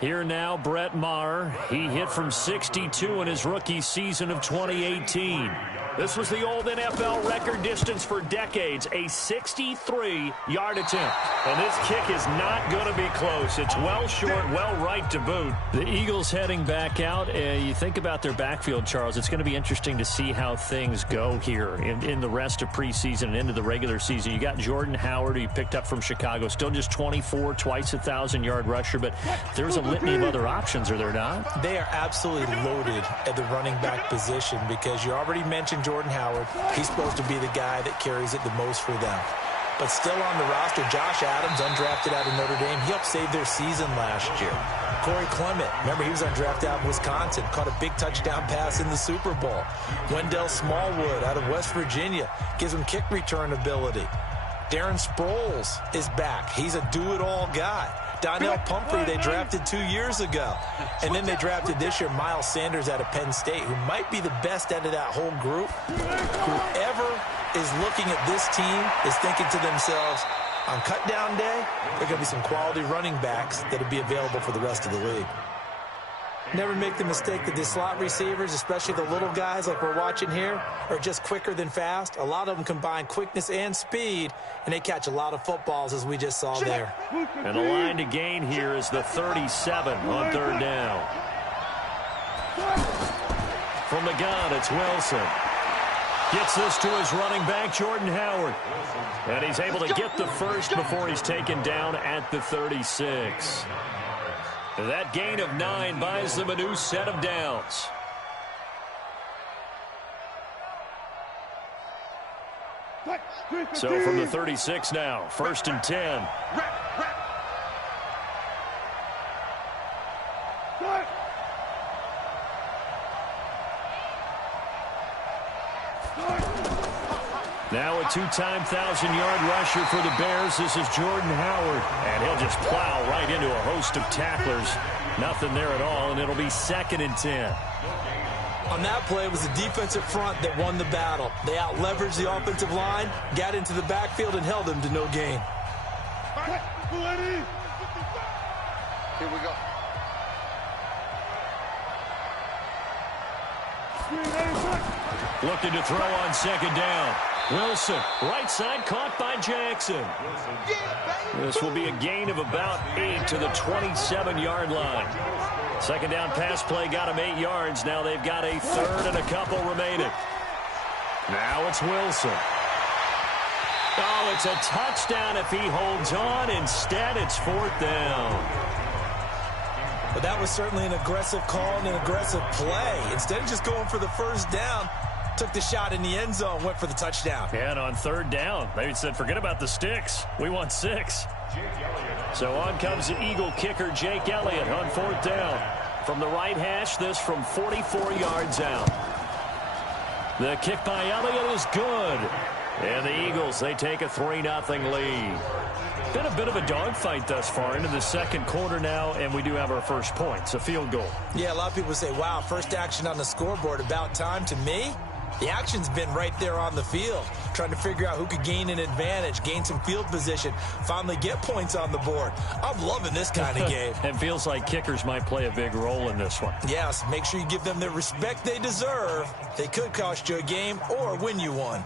Here now, Brett Maher. He hit from 62 in his rookie season of 2018. This was the old NFL record distance for decades, a 63-yard attempt. And this kick is not going to be close. It's well short, well right to boot. The Eagles heading back out. You think about their backfield, Charles. It's going to be interesting to see how things go here in the rest of preseason and into the regular season. You got Jordan Howard, who you picked up from Chicago, still just 24, twice 1,000-yard rusher. But there's a litany of other options, are there not? They are absolutely loaded at the running back position because you already mentioned Jordan Howard. He's supposed to be the guy that carries it the most for them. But still on the roster, Josh Adams, undrafted out of Notre Dame. He helped save their season last year. Corey Clement, remember he was undrafted out of Wisconsin, caught a big touchdown pass in the Super Bowl. Wendell Smallwood out of West Virginia gives him kick return ability. Darren Sproles is back. He's a do-it-all guy. Donnell Pumphrey they drafted 2 years ago. And then they drafted this year Miles Sanders out of Penn State, who might be the best out of that whole group. Whoever is looking at this team is thinking to themselves, on cut-down day, there are going to be some quality running backs that will be available for the rest of the league. Never make the mistake that the slot receivers, especially the little guys like we're watching here, are just quicker than fast. A lot of them combine quickness and speed, and they catch a lot of footballs, as we just saw there. And the line to gain here is the 37 on third down. From the gun, it's Wilson. Gets this to his running back, Jordan Howard. And he's able to get the first before he's taken down at the 36. That gain of 9 buys them a new set of downs. So from the 36 now, 1st and 10. Now a two-time 1,000-yard rusher for the Bears. This is Jordan Howard. And he'll just plow right into a host of tacklers. Nothing there at all, and it'll be 2nd and 10. On that play, it was the defensive front that won the battle. They out-leveraged the offensive line, got into the backfield, and held them to no gain. Here we go. Looking to throw on 2nd down. Wilson, right side, caught by Jackson. This will be a gain of about 8 to the 27-yard line. 2nd down pass play got him 8 yards. Now they've got a 3rd and a couple remaining. Now it's Wilson. Oh, it's a touchdown if he holds on. Instead, it's 4th down. But that was certainly an aggressive call and an aggressive play. Instead of just going for the first down, took the shot in the end zone, went for the touchdown. And on 3rd down, they said, forget about the sticks. We want 6. So on comes the Eagle kicker, Jake Elliott, on 4th down. From the right hash, this from 44 yards out. The kick by Elliott is good. And the Eagles, they take a 3-0 lead. Been a bit of a dogfight thus far into the 2nd quarter now, and we do have our first points, a field goal. Yeah, a lot of people say, wow, first action on the scoreboard, about time. To me, the action's been right there on the field, trying to figure out who could gain an advantage, gain some field position, finally get points on the board. I'm loving this kind of game. It feels like kickers might play a big role in this one. Yes, make sure you give them the respect they deserve. They could cost you a game or win you one.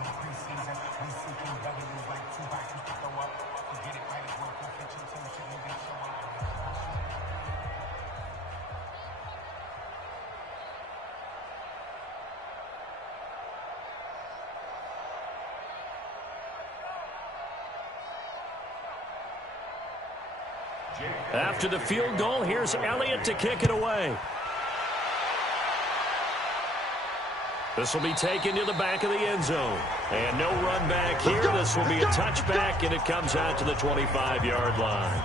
After the field goal, here's Elliott to kick it away. This will be taken to the back of the end zone. And no run back here. This will be a touchback, and it comes out to the 25-yard line.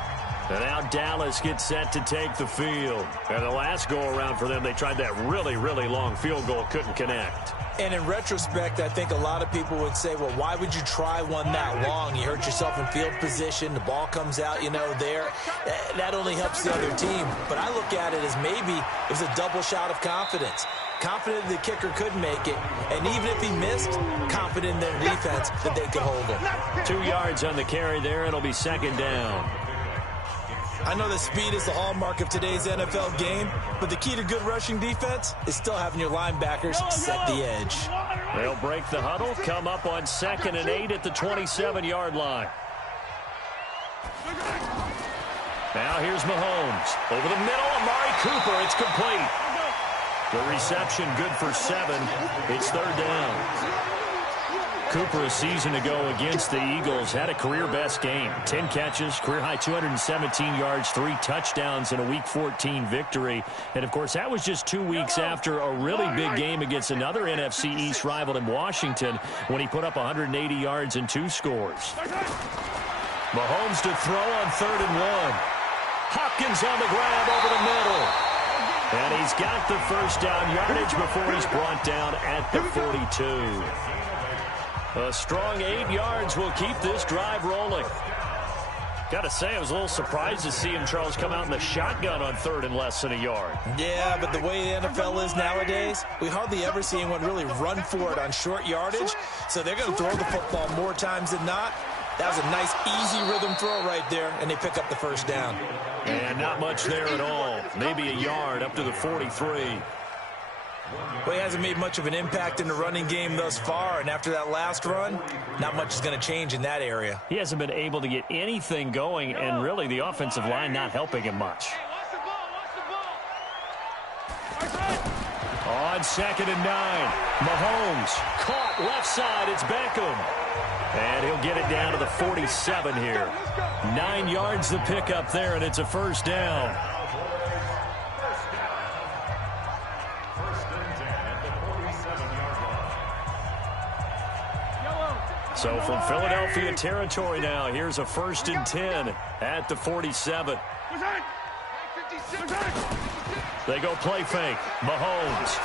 And now Dallas gets set to take the field. And the last go-around for them, they tried that really, really long field goal, couldn't connect. And in retrospect, I think a lot of people would say, well, why would you try one that long? You hurt yourself in field position. The ball comes out, there. That only helps the other team. But I look at it as maybe it was a double shot of confidence. Confident the kicker could make it. And even if he missed, confident in their defense that they could hold him. 2 yards on the carry there. It'll be 2nd down. I know that speed is the hallmark of today's NFL game, but the key to good rushing defense is still having your linebackers set the edge. They'll break the huddle, come up on 2nd and 8 at the 27-yard line. Now here's Mahomes. Over the middle, Amari Cooper. It's complete. The reception good for 7. It's 3rd down. Cooper a season ago against the Eagles had a career-best game. 10 catches, career-high 217 yards, 3 touchdowns in a Week 14 victory. And, of course, that was just 2 weeks after a really big game against another NFC East rival in Washington when he put up 180 yards and 2 scores. Mahomes to throw on 3rd and 1. Hopkins on the grab over the middle. And he's got the first down yardage before he's brought down at the 42. A strong 8 yards will keep this drive rolling. Got to say, I was a little surprised to see him, Charles, come out in the shotgun on 3rd and less than a yard. Yeah, but the way the NFL is nowadays, we hardly ever see anyone really run for it on short yardage. So they're going to throw the football more times than not. That was a nice, easy rhythm throw right there, and they pick up the first down. And not much there at all. Maybe a yard up to the 43. Well, he hasn't made much of an impact in the running game thus far, and after that last run, not much is going to change in that area. He hasn't been able to get anything going, and really the offensive line not helping him much. On 2nd and 9, Mahomes caught left side. It's Beckham. And he'll get it down to the 47 here. 9 yards to pick up there, and it's a first down. So from Philadelphia territory now, here's a 1st and 10 at the 47. They go play fake. Mahomes.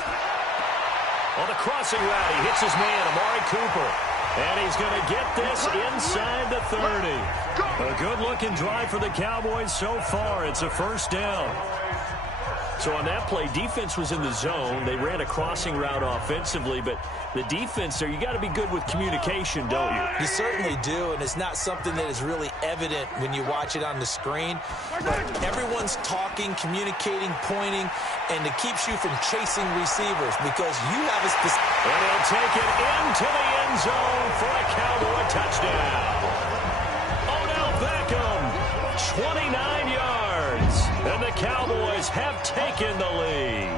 On the crossing route, he hits his man, Amari Cooper. And he's going to get this inside the 30. A good-looking drive for the Cowboys so far. It's a first down. So on that play, defense was in the zone. They ran a crossing route offensively, but the defense there, you got to be good with communication, don't you? You certainly do, and it's not something that is really evident when you watch it on the screen. But everyone's talking, communicating, pointing, and it keeps you from chasing receivers because you have a specific... And he'll take it into the end zone for a Cowboy touchdown. Odell Beckham, 29 yards. And the Cowboys have taken the lead.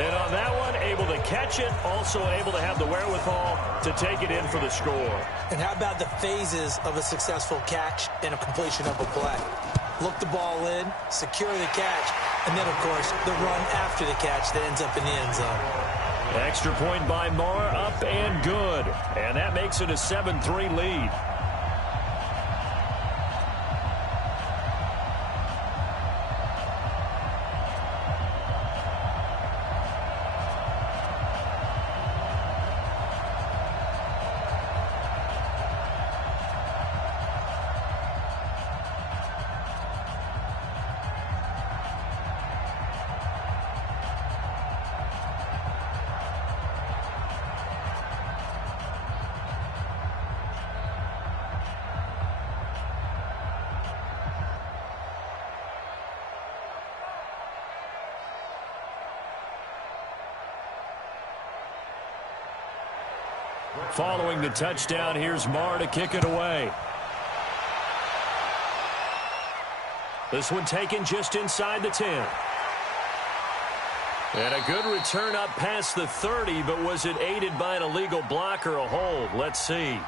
And on that one, able to catch it, also able to have the wherewithal to take it in for the score. And how about the phases of a successful catch and a completion of a play? Look the ball in, secure the catch, and then, of course, the run after the catch that ends up in the end zone. Extra point by Moore, up and good. And that makes it a 7-3 lead. Following the touchdown, here's Marr to kick it away. This one taken just inside the 10. And a good return up past the 30, but was it aided by an illegal block or a hold? Let's see.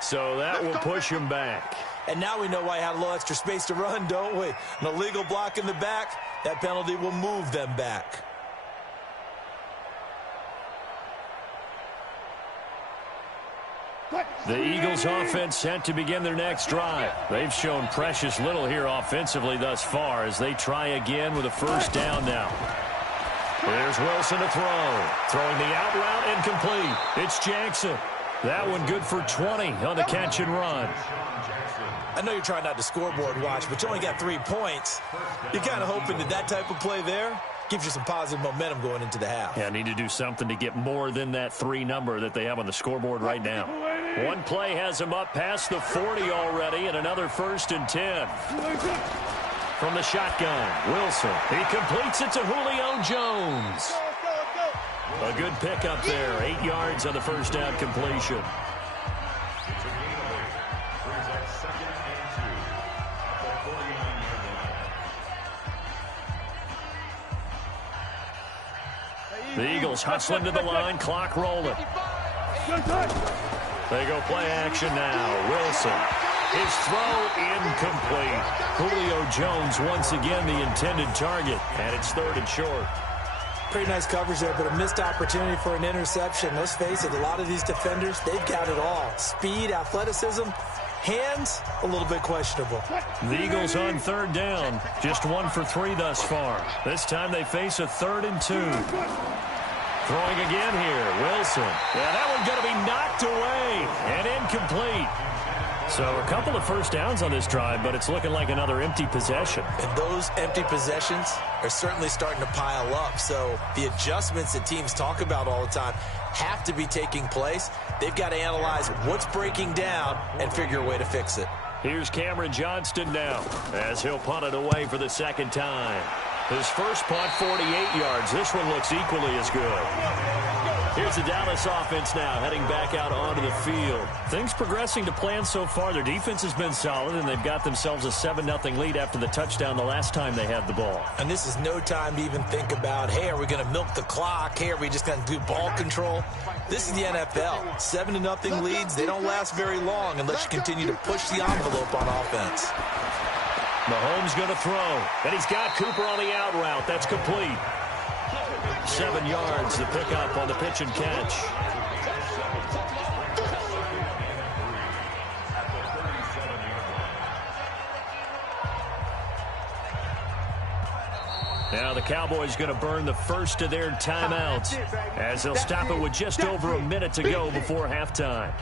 So that will push him back. And now we know why he had a little extra space to run, don't we? An illegal block in the back, that penalty will move them back. The Eagles offense set to begin their next drive. They've shown precious little here offensively thus far as they try again with a first down now. There's Wilson to throw. Throwing the out route and complete. It's Jackson. That one good for 20 on the catch and run. I know you're trying not to scoreboard watch, but you only got 3 points. You're kind of hoping that that type of play there gives you some positive momentum going into the half. Yeah, need to do something to get more than that 3 number that they have on the scoreboard right now. One play has them up past the 40 already, and another 1st and 10. from the shotgun. Wilson, he completes it to Julio Jones. A good pickup there. 8 yards on the first down completion. The Eagles hustling to the line, clock rolling. They go play action now. Wilson. His throw incomplete. Julio Jones once again the intended target, and it's 3rd and short. Pretty nice coverage there, but a missed opportunity for an interception. Let's face it, a lot of these defenders, they've got it all. Speed, athleticism, hands, a little bit questionable. The Eagles on 3rd down. Just 1 for 3 thus far. This time they face a 3rd and 2. Throwing again here, Wilson. Yeah, that one's going to be knocked away and incomplete. So a couple of first downs on this drive, but it's looking like another empty possession. And those empty possessions are certainly starting to pile up. So the adjustments that teams talk about all the time have to be taking place. They've got to analyze what's breaking down and figure a way to fix it. Here's Cameron Johnston now as he'll punt it away for the 2nd time. His first punt, 48 yards. This one looks equally as good. Here's the Dallas offense now heading back out onto the field. Things progressing to plan so far. Their defense has been solid, and they've got themselves a 7-0 lead after the touchdown the last time they had the ball. And this is no time to even think about, hey, are we going to milk the clock? Hey, are we just going to do ball control? This is the NFL. 7-0 leads, they don't last very long unless you continue to push the envelope on offense. Mahomes going to throw, and he's got Cooper on the out route. That's complete. 7 yards, the pickup on the pitch and catch. Now the Cowboys going to burn the first of their timeouts as they'll stop it with just over a minute to go before halftime.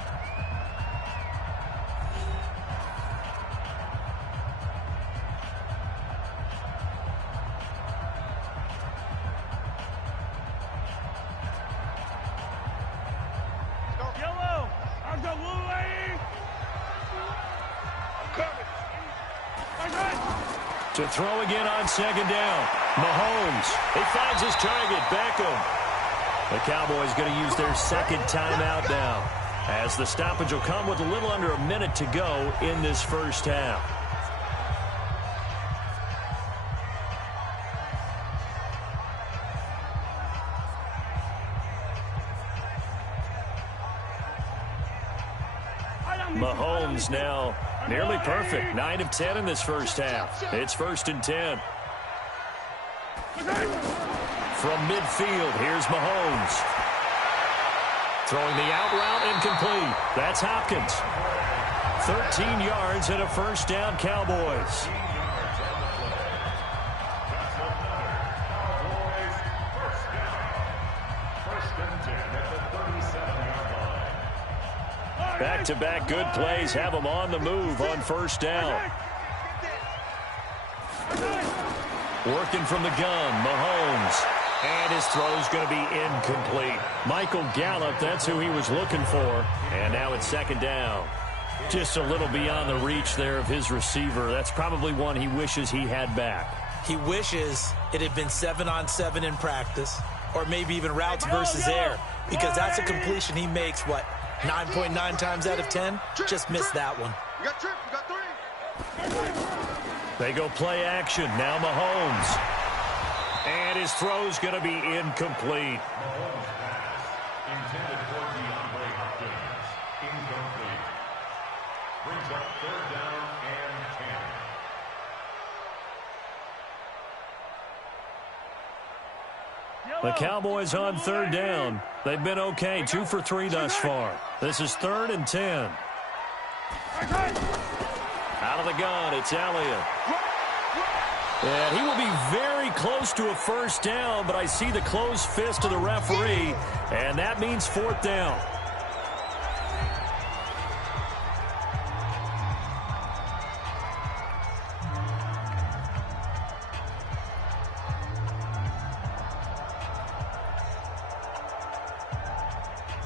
To throw again on 2nd down. Mahomes, he finds his target, Beckham. The Cowboys going to use their 2nd timeout now, as the stoppage will come with a little under a minute to go in this first half. Mahomes now nearly perfect. 9 of 10 in this first half. It's 1st and 10. From midfield, here's Mahomes. Throwing the out route incomplete. That's Hopkins. 13 yards and a first down, Cowboys. Back-to-back good plays have them on the move on first down. Working from the gun, Mahomes. And his throw's going to be incomplete. Michael Gallup, that's who he was looking for. And now it's 2nd down. Just a little beyond the reach there of his receiver. That's probably one he wishes he had back. He wishes it had been 7-on-7 in practice, or maybe even routes versus air, because that's a completion he makes, 9.9 times out of 10? Just missed that one. You got 3. They go play action. Now Mahomes. And his throw's going to be incomplete. Intended for DeAndre Hopkins. Incomplete. Brings up 3rd down and 10. The Cowboys on 3rd down. They've been okay. 2 for 3 thus far. This is 3rd and 10. Out of the gun, it's Elliott. And he will be very close to a first down, but I see the closed fist of the referee, and that means 4th down.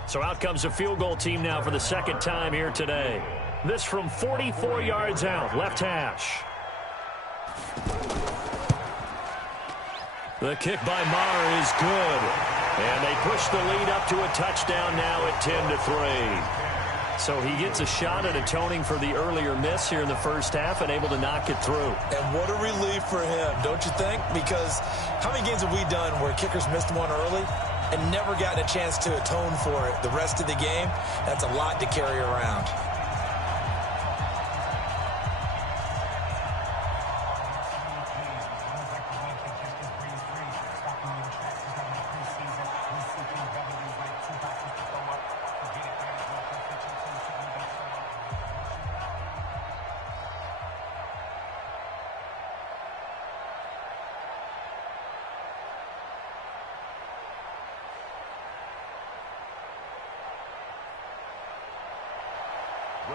So out comes a field goal team now for the 2nd time here today. This from 44 yards out, left hash. The kick by Maher is good. And they push the lead up to a touchdown now at 10-3. So he gets a shot at atoning for the earlier miss here in the first half and able to knock it through. And what a relief for him, don't you think? Because how many games have we done where kickers missed one early and never gotten a chance to atone for it the rest of the game? That's a lot to carry around.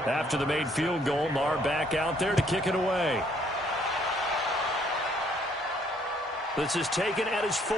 After the made field goal, Maher back out there to kick it away. This is taken at his 4.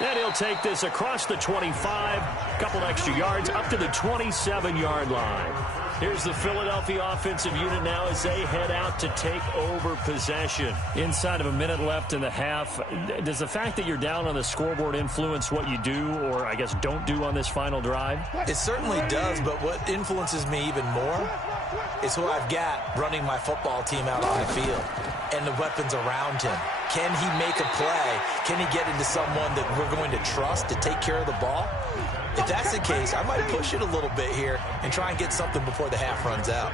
And he'll take this across the 25, a couple extra yards, up to the 27-yard line. Here's the Philadelphia offensive unit now as they head out to take over possession. Inside of a minute left in the half, does the fact that you're down on the scoreboard influence what you do, or I guess don't do on this final drive? It certainly does, but what influences me even more is who I've got running my football team out on the field and the weapons around him. Can he make a play? Can he get into someone that we're going to trust to take care of the ball? If that's the case, I might push it a little bit here and try and get something before the half runs out.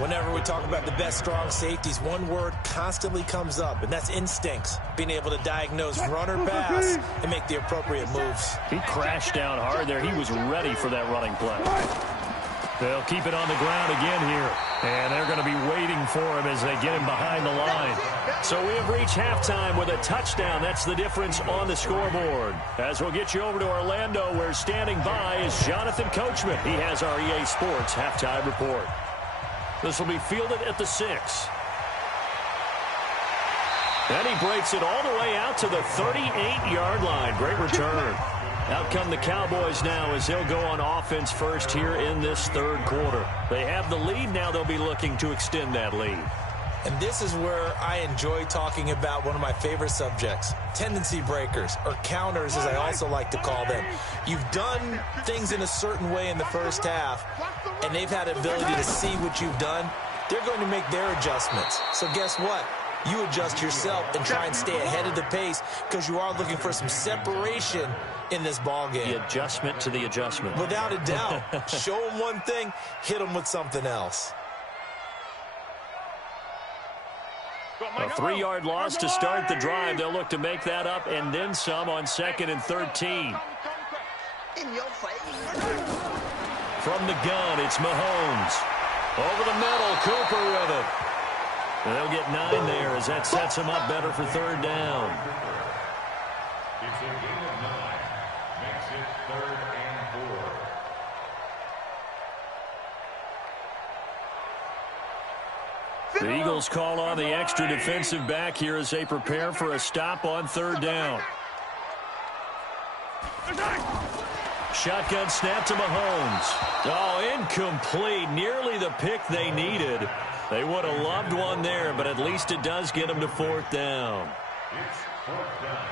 Whenever we talk about the best strong safeties, one word constantly comes up, and that's instincts. Being able to diagnose run or pass and make the appropriate moves. He crashed down hard there. He was ready for that running play. They'll keep it on the ground again here. And they're going to be waiting for him as they get him behind the line. So we have reached halftime with a touchdown. That's the difference on the scoreboard. As we'll get you over to Orlando, where standing by is Jonathan Coachman. He has our EA Sports halftime report. This will be fielded at the 6. And he breaks it all the way out to the 38-yard line. Great return. Out come the Cowboys now as they'll go on offense first here in this third quarter. They have the lead. Now they'll be looking to extend that lead. And this is where I enjoy talking about one of my favorite subjects, tendency breakers, or counters as I also like to call them. You've done things in a certain way in the first half, and they've had the ability to see what you've done. They're going to make their adjustments. So guess what? You adjust yourself and try and stay ahead of the pace because you are looking for some separation in this ball game. The adjustment to the adjustment. Without a doubt. Show them one thing, hit them with something else. A 3-yard loss to start the drive. They'll look to make that up and then some on 2nd and 13. From the gun, it's Mahomes. Over the middle, Cooper with it. And they'll get 9 there as that sets him up better for 3rd down. It's a gain of 9. Makes it 3rd and 4. The Eagles call on the extra defensive back here as they prepare for a stop on 3rd down. Shotgun snap to Mahomes. Oh, incomplete. Nearly the pick they needed. They would have loved one there, but at least it does get them to 4th down. It's 4th down.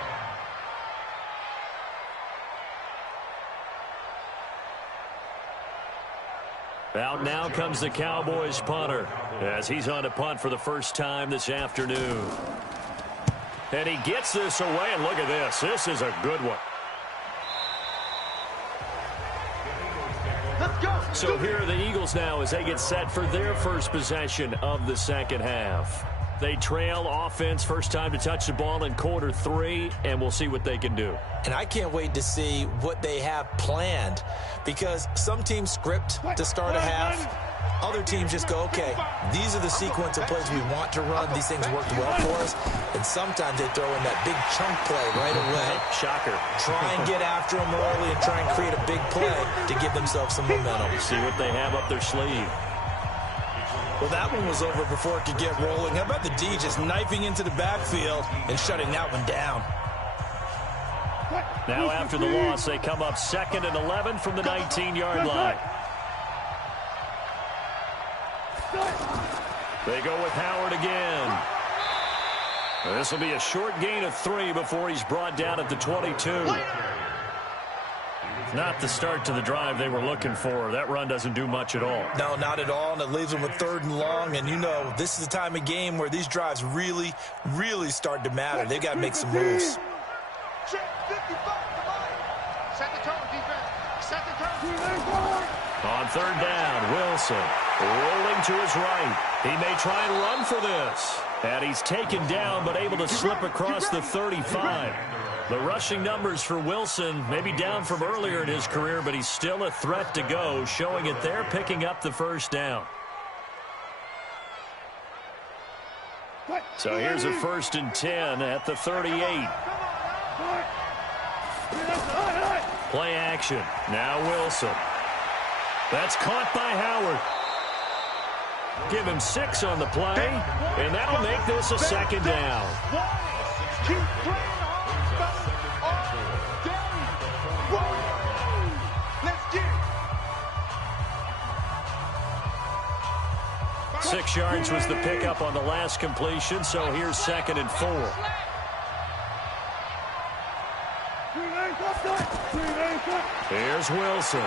Out now comes the Cowboys punter as he's on to punt for the first time this afternoon. And he gets this away, and look at this. This is a good one. Let's go. So here are the Eagles now as they get set for their first possession of the second half. They trail offense, first time to touch the ball in quarter 3, and we'll see what they can do. And I can't wait to see what they have planned because some teams script to start a half. Other teams just go, okay, these are the sequence of plays we want to run. These things worked well for us. And sometimes they throw in that big chunk play right away. Shocker. Try and get after them early and try and create a big play to give themselves some momentum. See what they have up their sleeve. Well, that one was over before it could get rolling. How about the D just knifing into the backfield and shutting that one down? Now after the loss, they come up 2nd and 11 from the 19-yard line. They go with Howard again. This will be a short gain of 3 before he's brought down at the 22. Not the start to the drive they were looking for. That run doesn't do much at all. No, not at all, and it leaves them with 3rd and long. And, you know, this is the time of game where these drives really, really start to matter. They've got to make some moves. Set the tone, defense. Set the tone. On 3rd down, Wilson rolling to his right. He may try and run for this. And he's taken down but able to slip across the 35. The rushing numbers for Wilson may be down from earlier in his career, but he's still a threat to go, showing it there, picking up the 1st down. So here's a 1st and 10 at the 38. Play action. Now Wilson. That's caught by Howard. Give him 6 on the play, and that'll make this a 2nd down. Keep playing all day. Let's get it. 6 yards was the pickup on the last completion, so here's 2nd and 4. Here's Wilson.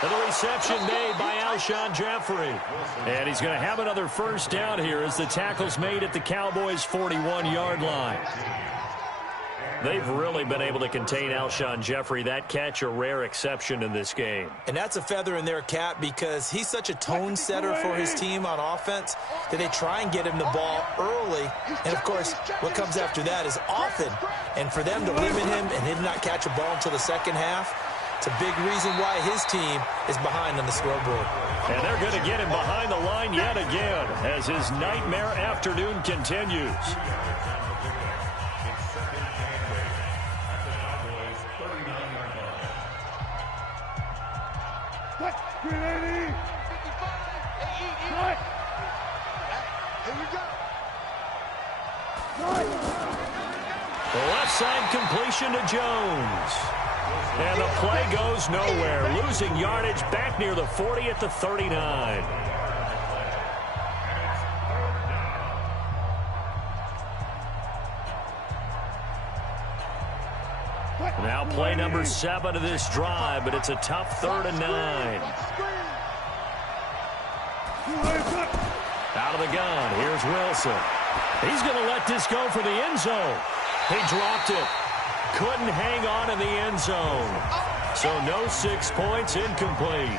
And the reception made by Alshon Jeffrey. And he's going to have another 1st down here as the tackle's made at the Cowboys' 41-yard line. They've really been able to contain Alshon Jeffrey. That catch a rare exception in this game. And that's a feather in their cap because he's such a tone setter for his team on offense that they try and get him the ball early. And, of course, what comes after that is often. And for them to limit him and him not catch a ball until the 2nd half, it's a big reason why his team is behind on the scoreboard. And they're going to get him behind the line yet again as his nightmare afternoon continues. The left side completion to Jones. And the play goes nowhere. Losing yardage back near the 40 at the 39. Now play number 7 of this drive, but it's a tough 3rd and 9. Out of the gun, here's Wilson. He's going to let this go for the end zone. He dropped it. Couldn't hang on in the end zone. So no 6 points, incomplete.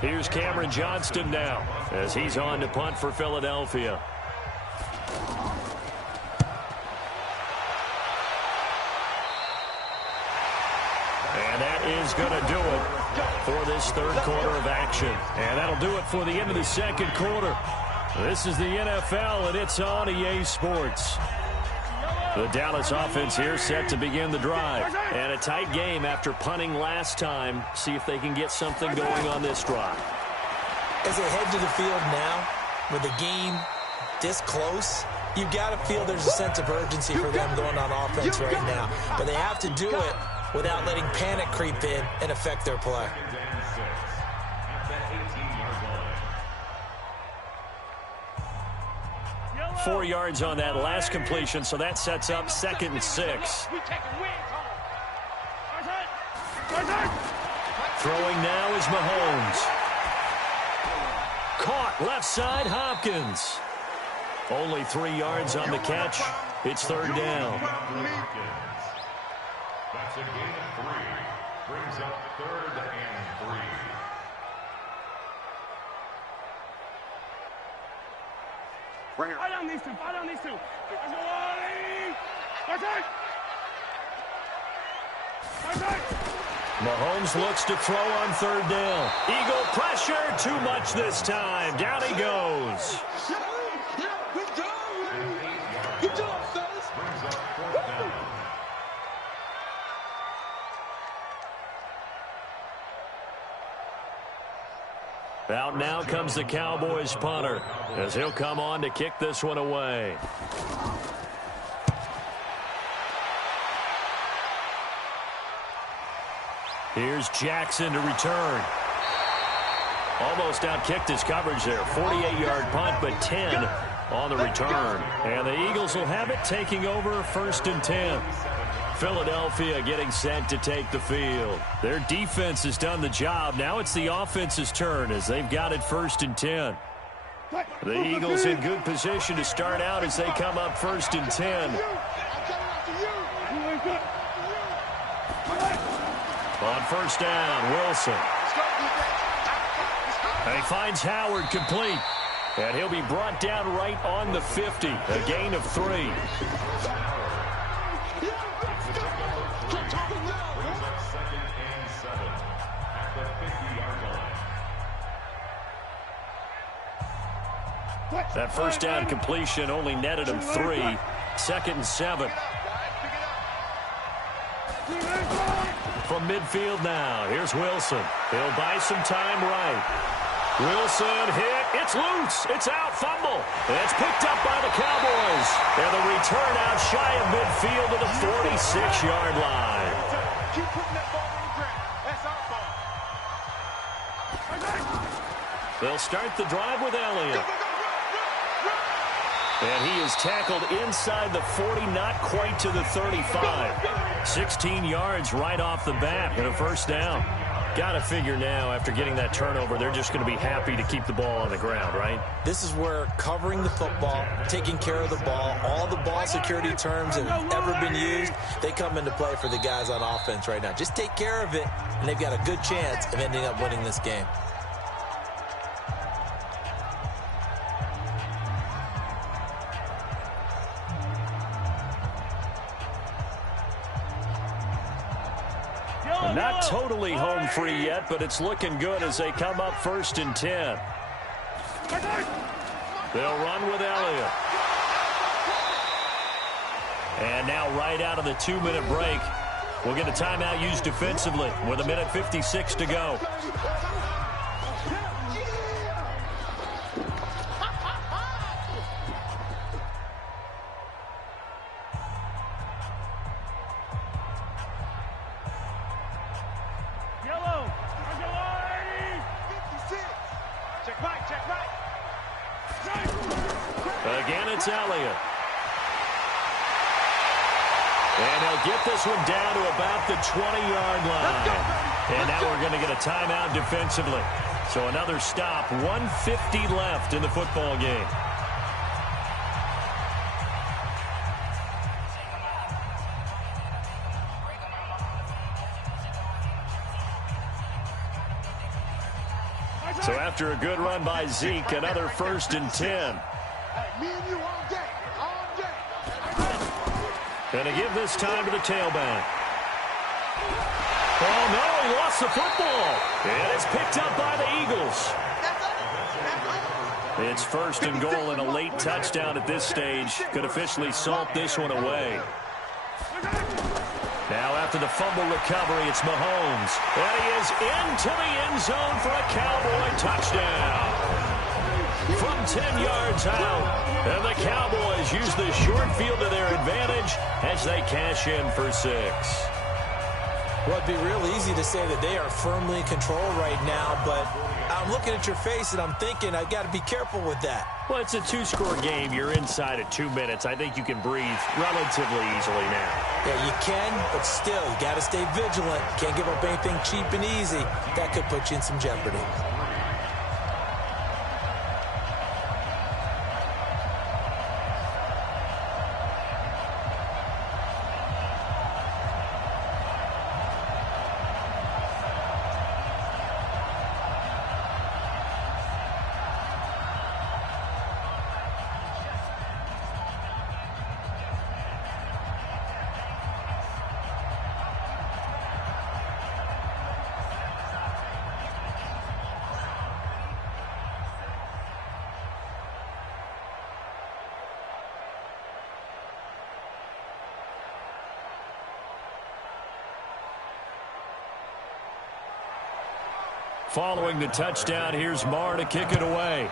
Here's Cameron Johnston now as he's on to punt for Philadelphia. And that is going to do it for this 3rd quarter of action. And that'll do it for the end of the 2nd quarter. This is the NFL, and it's on EA Sports. The Dallas offense here set to begin the drive. And a tight game after punting last time. See if they can get something going on this drive. As they head to the field now, with the game this close, you've got to feel there's a sense of urgency for them going on offense right now. But they have to do it without letting panic creep in and affect their play. 4 yards on that last completion, so that sets up 2nd and 6. Throwing now is Mahomes. Caught left side, Hopkins. Only 3 yards on the catch. It's 3rd down. That's a gain of 3. Brings up 3rd and 3. Right here. Fire down these two. Fire down these two. Mahomes looks to throw on 3rd down. Eagle pressure, too much this time. Down he goes. Out now comes the Cowboys punter as he'll come on to kick this one away. Here's Jackson to return. Almost outkicked his coverage there. 48-yard punt, but 10 on the return. And the Eagles will have it, taking over 1st and 10. Philadelphia getting set to take the field. Their defense has done the job. Now it's the offense's turn as they've got it 1st and 10. The Eagles in good position to start out as they come up 1st and 10. On 1st down, Wilson. And he finds Howard complete. And he'll be brought down right on the 50. A gain of 3. That 1st down completion only netted him 3. 2nd and 7. From midfield now, here's Wilson. He'll buy some time right. Wilson hit. It's loose. It's out. Fumble. It's picked up by the Cowboys. And the return out shy of midfield to the 46-yard line. Keep putting that ball on the ground. That's our ball. They'll start the drive with Elliott. And he is tackled inside the 40, not quite to the 35. 16 yards right off the bat and a 1st down. Got to figure now, after getting that turnover, they're just going to be happy to keep the ball on the ground, right? This is where covering the football, taking care of the ball, all the ball security terms that have ever been used, they come into play for the guys on offense right now. Just take care of it, and they've got a good chance of ending up winning this game. Not totally home free yet, but it's looking good as they come up 1st and 10. They'll run with Elliott. And now right out of the 2-minute break, we'll get a timeout used defensively with 1:56 to go. Again, it's Elliott. And they'll get this one down to about the 20-yard line. And now we're going to get a timeout defensively. So another stop, 1:50 left in the football game. So after a good run by Zeke, another 1st and 10. Me and you all day. All day. Going to give this time to the tailback. Oh, no, he lost the football. And it's picked up by the Eagles. It's 1st and goal and a late touchdown at this stage. Could officially salt this one away. Now after the fumble recovery, it's Mahomes. And he is into the end zone for a Cowboy touchdown. From 10 yards out. And the Cowboys use the short field to their advantage as they cash in for 6. Well, it'd be real easy to say that they are firmly in control right now, but I'm looking at your face and I'm thinking I've got to be careful with that. Well, it's a 2-score game. You're inside at 2 minutes. I think you can breathe relatively easily now. Yeah, you can, but still, you got to stay vigilant. Can't give up anything cheap and easy. That could put you in some jeopardy. Following the touchdown, here's Marr to kick it away.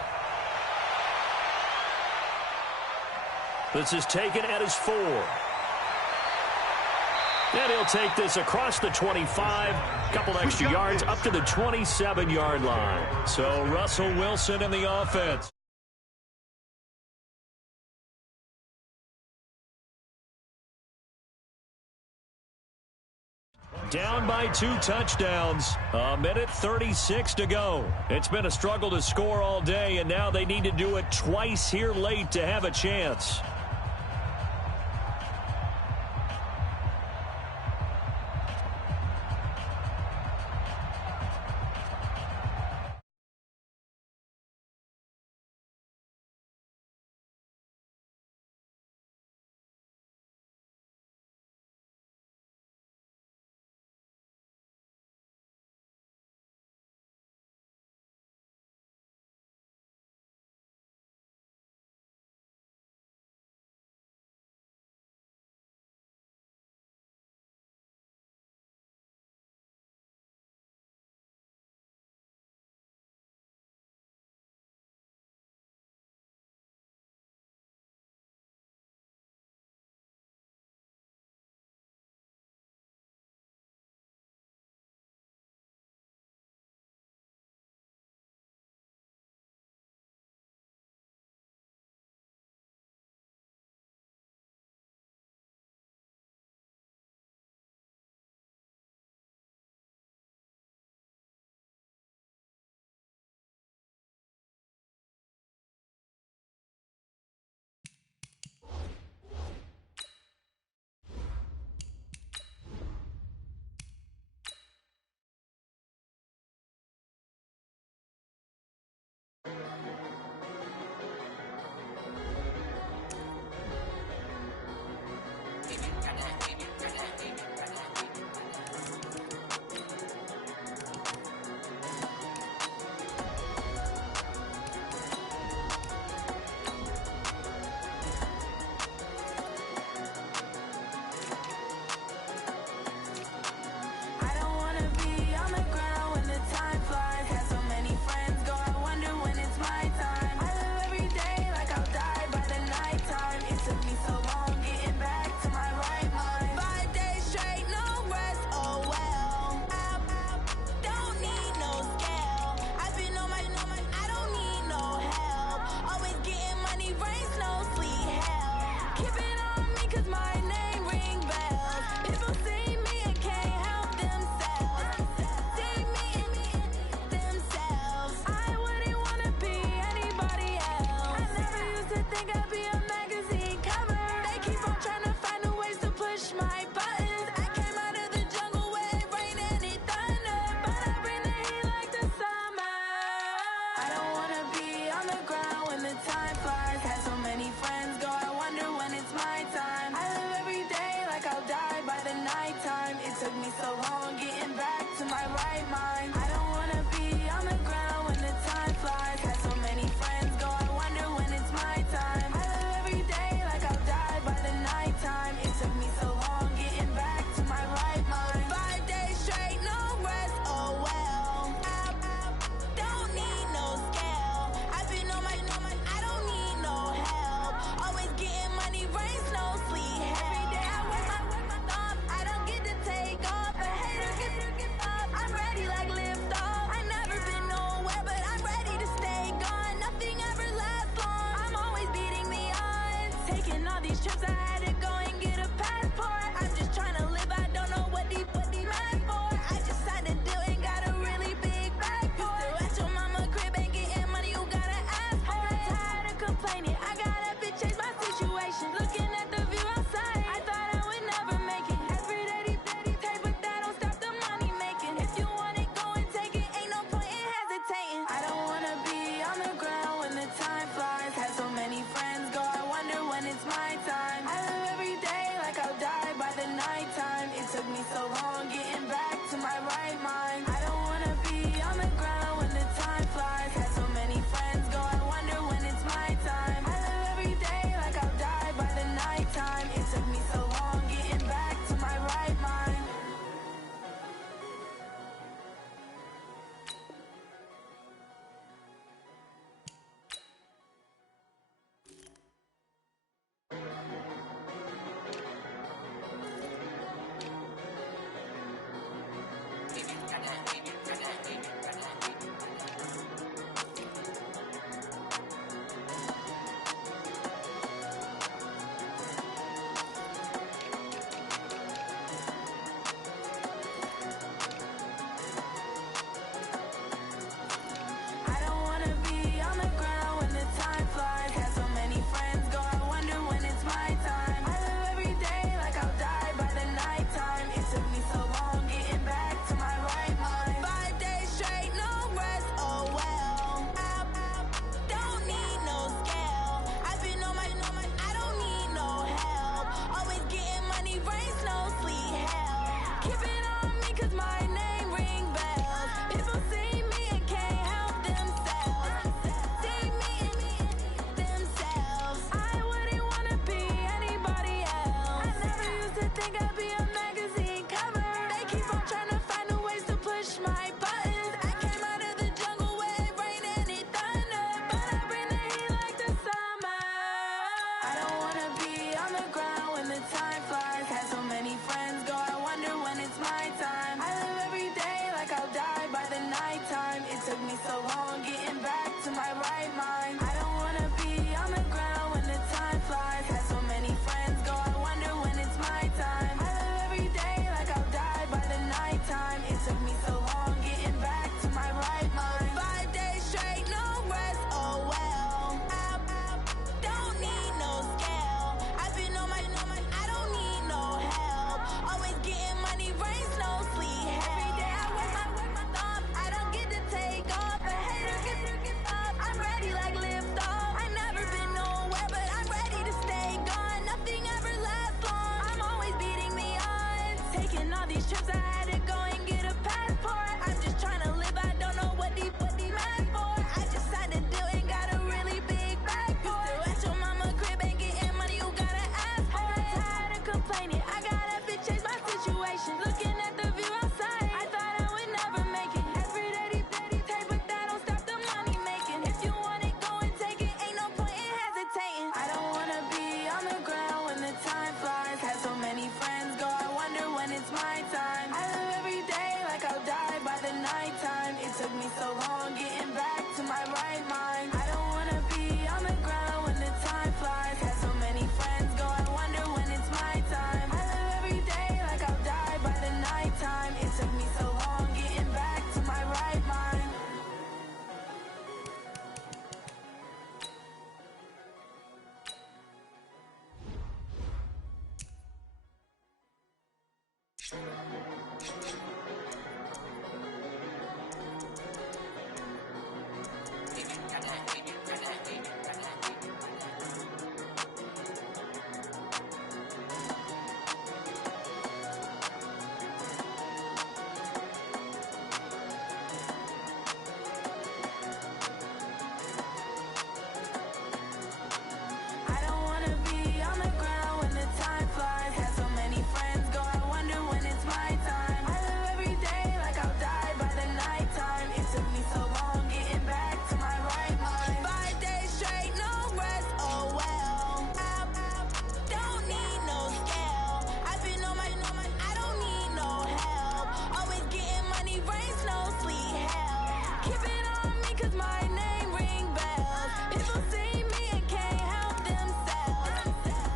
This is taken at his 4. And he'll take this across the 25, a couple extra yards up to the 27-yard line. So Russell Wilson in the offense. Down by 2 touchdowns. A minute 36 to go. It's been a struggle to score all day, and now they need to do it twice here late to have a chance. Taking all these trips, I had to go and get a passport. I'm just trying to live, I don't know what the mad for. I just signed a deal and got a really big bag for it. You still at your mama crib and getting money, you gotta ask for it. I'm tired of complaining, I gotta change my situation. Looking at the view outside, I thought I would never make it. Every day they take, but that don't stop the money making. If you want it, go and take it, ain't no point in hesitating. I don't wanna be on the ground when the time flies. Had so many friends go, I wonder when it's my time. I live every day like I'll die by the nighttime. It took me so long getting back to my right mind. I don't wanna be on the ground when the time flies. Had so many friends go, I wonder when it's my time. I live every day like I'll die by the nighttime. It took me so long getting back to my right mind. I don't wanna be on the ground when the time flies. Had so many friends go, I wonder when it's my time. I live every day like I'll die by the nighttime. It took me so long getting back to my right mind. 5 days straight, no rest, oh well. Don't need no scale. I've been on my, I don't need no help. Always getting money, rain, snow, sleet, hell. Keep it on me 'cause my name ring bells. People see me and can't help themselves.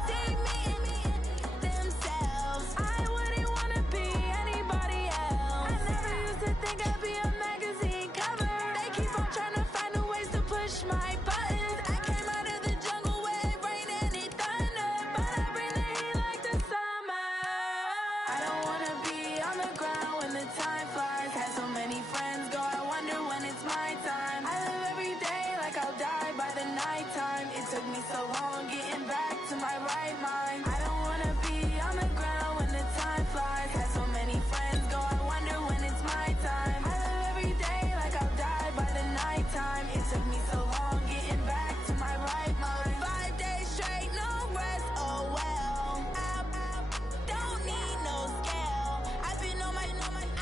See me and themselves. I wouldn't wanna be anybody else. I never used to think I'd be a magazine cover. They keep on trying to find new ways to push my buttons. I came out of the jungle where it rained and it thundered, but I bring the heat like the summer. I don't wanna be on the ground when the time flies. Had so many friends go, I wonder when it's my time. I live every day like I'll die by the nighttime. It took me so long getting back to my right mind. I don't wanna be on the ground when the time flies. Had so many friends go, I wonder when it's my time. I live every day like I'll die by the nighttime. It took me so long getting back to my right mind. 5 days straight, no rest, oh well. Don't need no scale. I've been on my,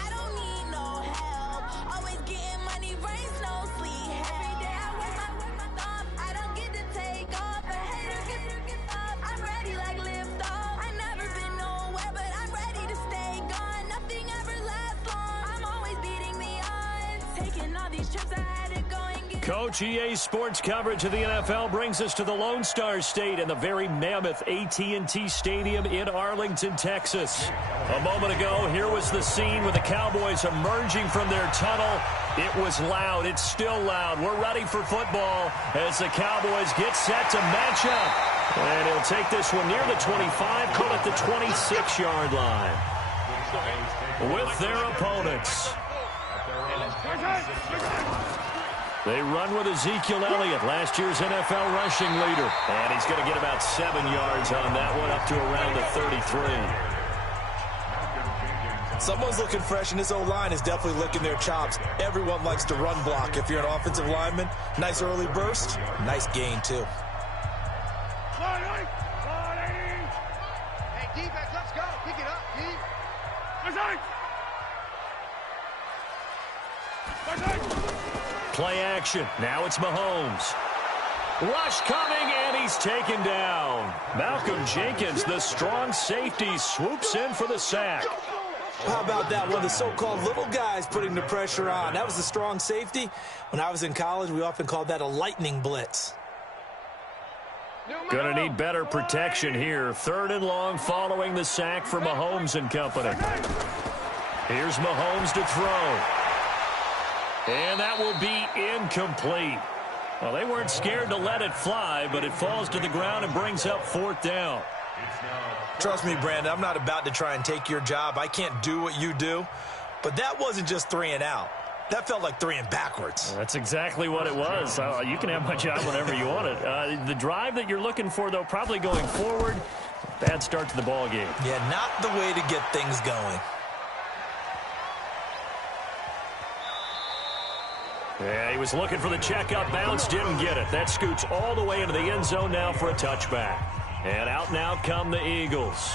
I don't need no help. Always getting money, rain, snow, sleet, hell. Every day I work my thumb, I don't get to take off. A hater gets up, I'm ready like lift off. I never been nowhere, but I'm ready to stay gone. Nothing ever lasts long, I'm always beating the odds. Taking all these trips, I had to go and get. Coach EA Sports coverage of the NFL brings us to the Lone Star State and the very mammoth AT&T Stadium in Arlington, Texas. A moment ago, here was the scene with the Cowboys emerging from their tunnel. It was loud. It's still loud. We're ready for football as the Cowboys get set to match up. And he'll take this one near the 25, call it the 26-yard line. With their opponents. They run with Ezekiel Elliott, last year's NFL rushing leader. And he's going to get about 7 yards on that one, up to around the 33. Someone's looking fresh, and this O-line is definitely licking their chops. Everyone likes to run block. If you're an offensive lineman, nice early burst, nice gain, too. Hey, defense, let's go. Pick it up, D. Play action. Now it's Mahomes. Rush coming, and he's taken down. Malcolm Jenkins, the strong safety, swoops in for the sack. How about that? One of the so-called little guys putting the pressure on. That was the strong safety. When I was in college, we often called that a lightning blitz. Gonna need better protection here. 3rd and long following the sack for Mahomes and company. Here's Mahomes to throw. And that will be incomplete. Well, they weren't scared to let it fly, but it falls to the ground and brings up 4th down. Trust me, Brandon, I'm not about to try and take your job. I can't do what you do. But that wasn't just 3 and out. That felt like 3 and backwards. Well, that's exactly what it was. You can have my job whenever you want it. The drive that you're looking for, though, probably going forward, Bad start to the ball game. Yeah, not the way to get things going. Yeah, he was looking for the checkup bounce, didn't get it. That scoots all the way into the end zone now for a touchback. And out now come the Eagles.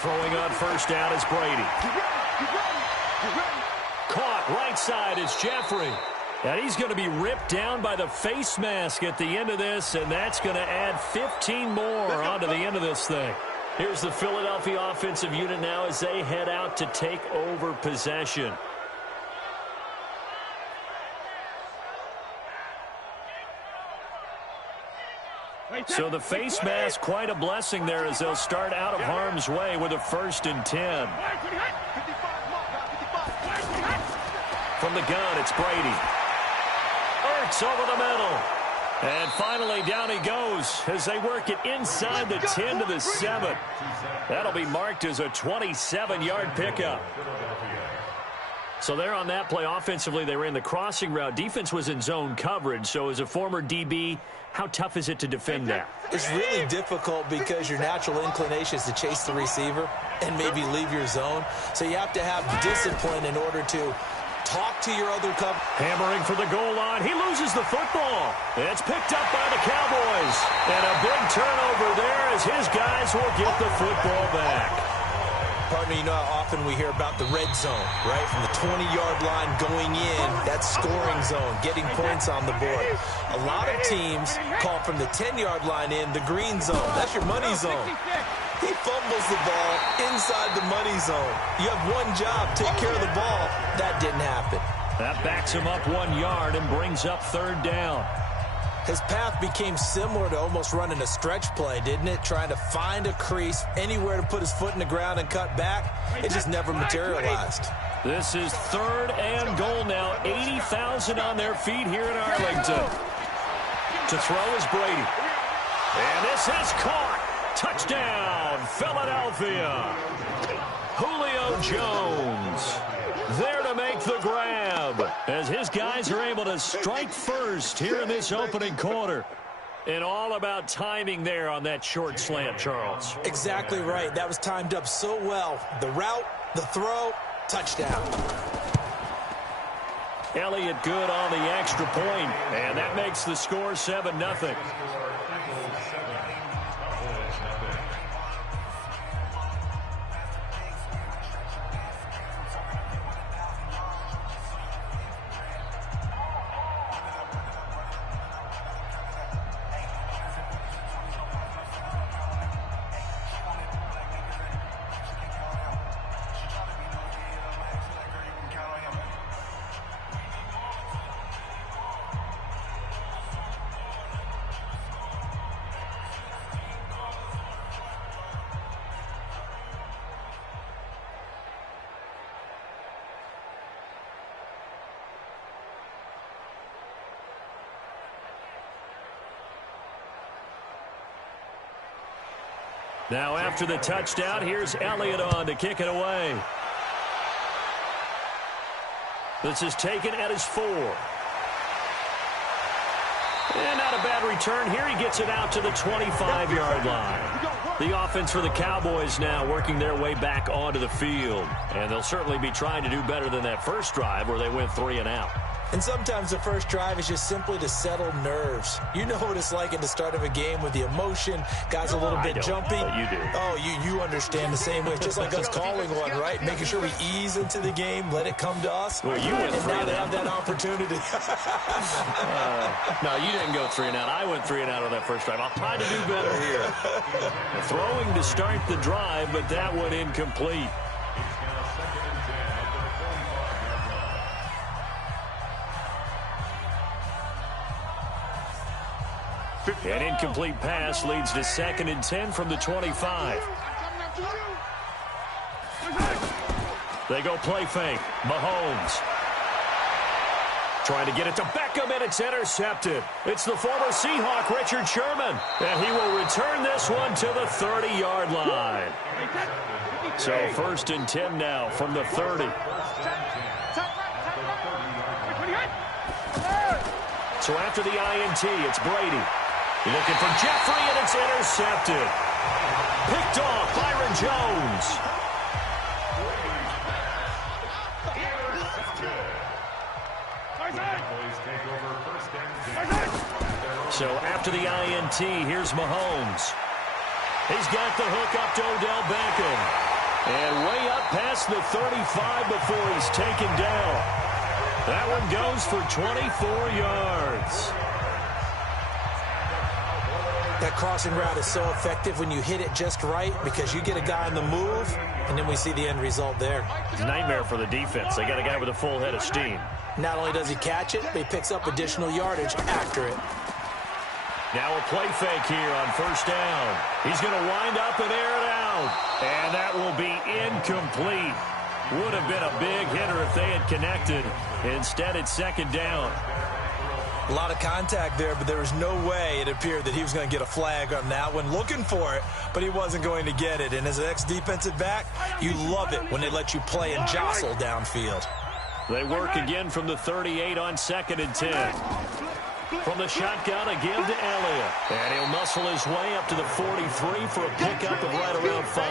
Throwing on first down is Brady. Caught right side is Jeffrey. And he's going to be ripped down by the face mask at the end of this, and that's going to add 15 more onto the end of this thing. Here's the Philadelphia offensive unit now as they head out to take over possession. So the face mask, quite a blessing there as they'll start out of harm's way with a 1st and 10. From the gun, it's Brady. Ertz over the middle. And finally, down he goes as they work it inside the 10 to the 7. That'll be marked as a 27-yard pickup. So there on that play, offensively, they ran the crossing route. Defense was in zone coverage. So as a former DB, how tough is it to defend that? It's really difficult because your natural inclination is to chase the receiver and maybe leave your zone. So you have to have discipline in order to talk to your other cover. Hammering for the goal line. He loses the football. It's picked up by the Cowboys. And a big turnover there as his guys will get the football back. Partner, you know how often we hear about the red zone, right? From the 20-yard line going in, that's scoring zone, getting points on the board. A lot of teams call from the 10-yard line in the green zone. That's your money zone. He fumbles the ball inside the money zone. You have one job, take care of the ball. That didn't happen. That backs him up 1 yard and brings up 3rd down. His path became similar to almost running a stretch play, didn't it? Trying to find a crease, anywhere to put his foot in the ground and cut back. It just never materialized. This is 3rd and goal now. 80,000 on their feet here in Arlington. To throw is Brady. And this is caught. Touchdown, Philadelphia. Julio Jones there to make the grab as his guys are able to strike first here in this opening quarter. And all about timing there on that short slant, Charles. Exactly right. That was timed up so well. The route, the throw, touchdown. Elliott good on the extra point, and that makes the score 7-0. Now after the touchdown, here's Elliott on to kick it away. This is taken at his 4. And not a bad return here. He gets it out to the 25-yard line. The offense for the Cowboys now working their way back onto the field. And they'll certainly be trying to do better than that first drive where they went 3 and out. And sometimes the first drive is just simply to settle nerves. You know what it's like at the start of a game with the emotion. Guys a little bit jumpy. You do. Oh, you understand the same way. It's just like us calling one, right? Making sure we ease into the game, let it come to us. Well, you went 3 and and now out. they have that opportunity. No, you didn't go 3 and out. I went 3 and out on that first drive. I'll try to do better here. Throwing to start the drive, but that one incomplete. An incomplete pass leads to 2nd and 10 from the 25. They go play fake. Mahomes. Trying to get it to Beckham, and it's intercepted. It's the former Seahawk, Richard Sherman, and he will return this one to the 30-yard line. So 1st and 10 now from the 30. So after the INT, it's Brady. Looking for Jeffrey, and it's intercepted. Picked off Byron Jones. So after the INT, here's Mahomes. He's got the hook up to Odell Beckham. And way up past the 35 before he's taken down. That one goes for 24 yards. That crossing route is so effective when you hit it just right because you get a guy on the move, and then we see the end result there. Nightmare for the defense. They got a guy with a full head of steam. Not only does he catch it, but he picks up additional yardage after it. Now a play fake here on 1st down. He's going to wind up and air it out. And that will be incomplete. Would have been a big hitter if they had connected. Instead, it's 2nd down. A lot of contact there, but there was no way it appeared that he was going to get a flag on that one. Looking for it, but he wasn't going to get it. And as an ex-defensive back, you love it when they let you play and jostle downfield. They work again from the 38 on 2nd and 10. From the shotgun, again to Elliott. And he'll muscle his way up to the 43 for a pickup of right around 5.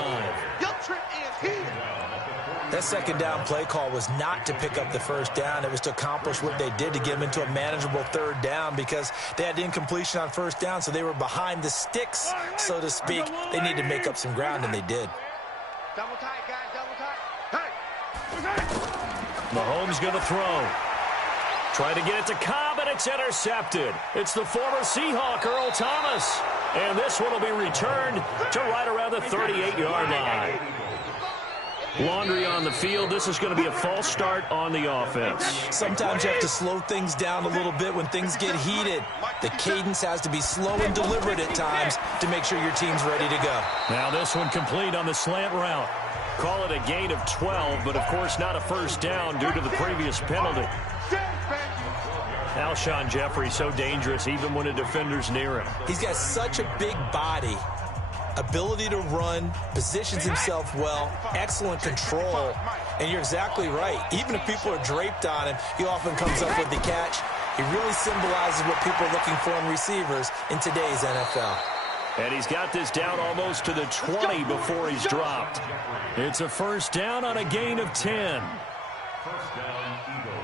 That 2nd down play call was not to pick up the 1st down. It was to accomplish what they did to get them into a manageable 3rd down because they had incompletion on 1st down, so they were behind the sticks, so to speak. They needed to make up some ground, and they did. Double tight, guys, double tight. Hey! Mahomes going to throw. Trying to get it to Cobb, and it's intercepted. It's the former Seahawk, Earl Thomas. And this one will be returned to right around the 38-yard line. Laundry on the field. This is going to be a false start on the offense. Sometimes you have to slow things down a little bit when things get heated. The cadence has to be slow and deliberate at times to make sure your team's ready to go. Now this one complete on the slant route. Call it a gain of 12, but of course not a 1st down due to the previous penalty. Alshon Jeffrey so dangerous even when a defender's near him. He's got such a big body, ability to run, positions himself well, excellent control, and you're exactly right. Even if people are draped on him, he often comes up with the catch. He really symbolizes what people are looking for in receivers in today's NFL. And he's got this down almost to the 20 before he's dropped. It's a 1st down on a gain of 10. 1st down, Eagles.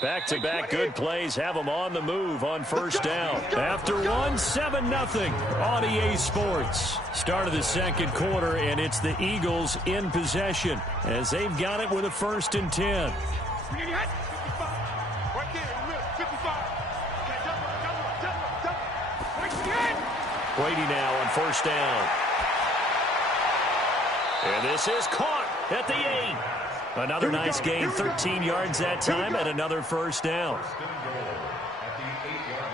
Back-to-back good plays have them on the move on 1st down. After one, 7-0 on EA Sports. Start of the 2nd quarter, and it's the Eagles in possession as they've got it with a 1st and 10. Brady now on 1st down. And this is caught at the 8. Another nice gain, 13 yards that time, and another 1st down. First and goal at the 8-yard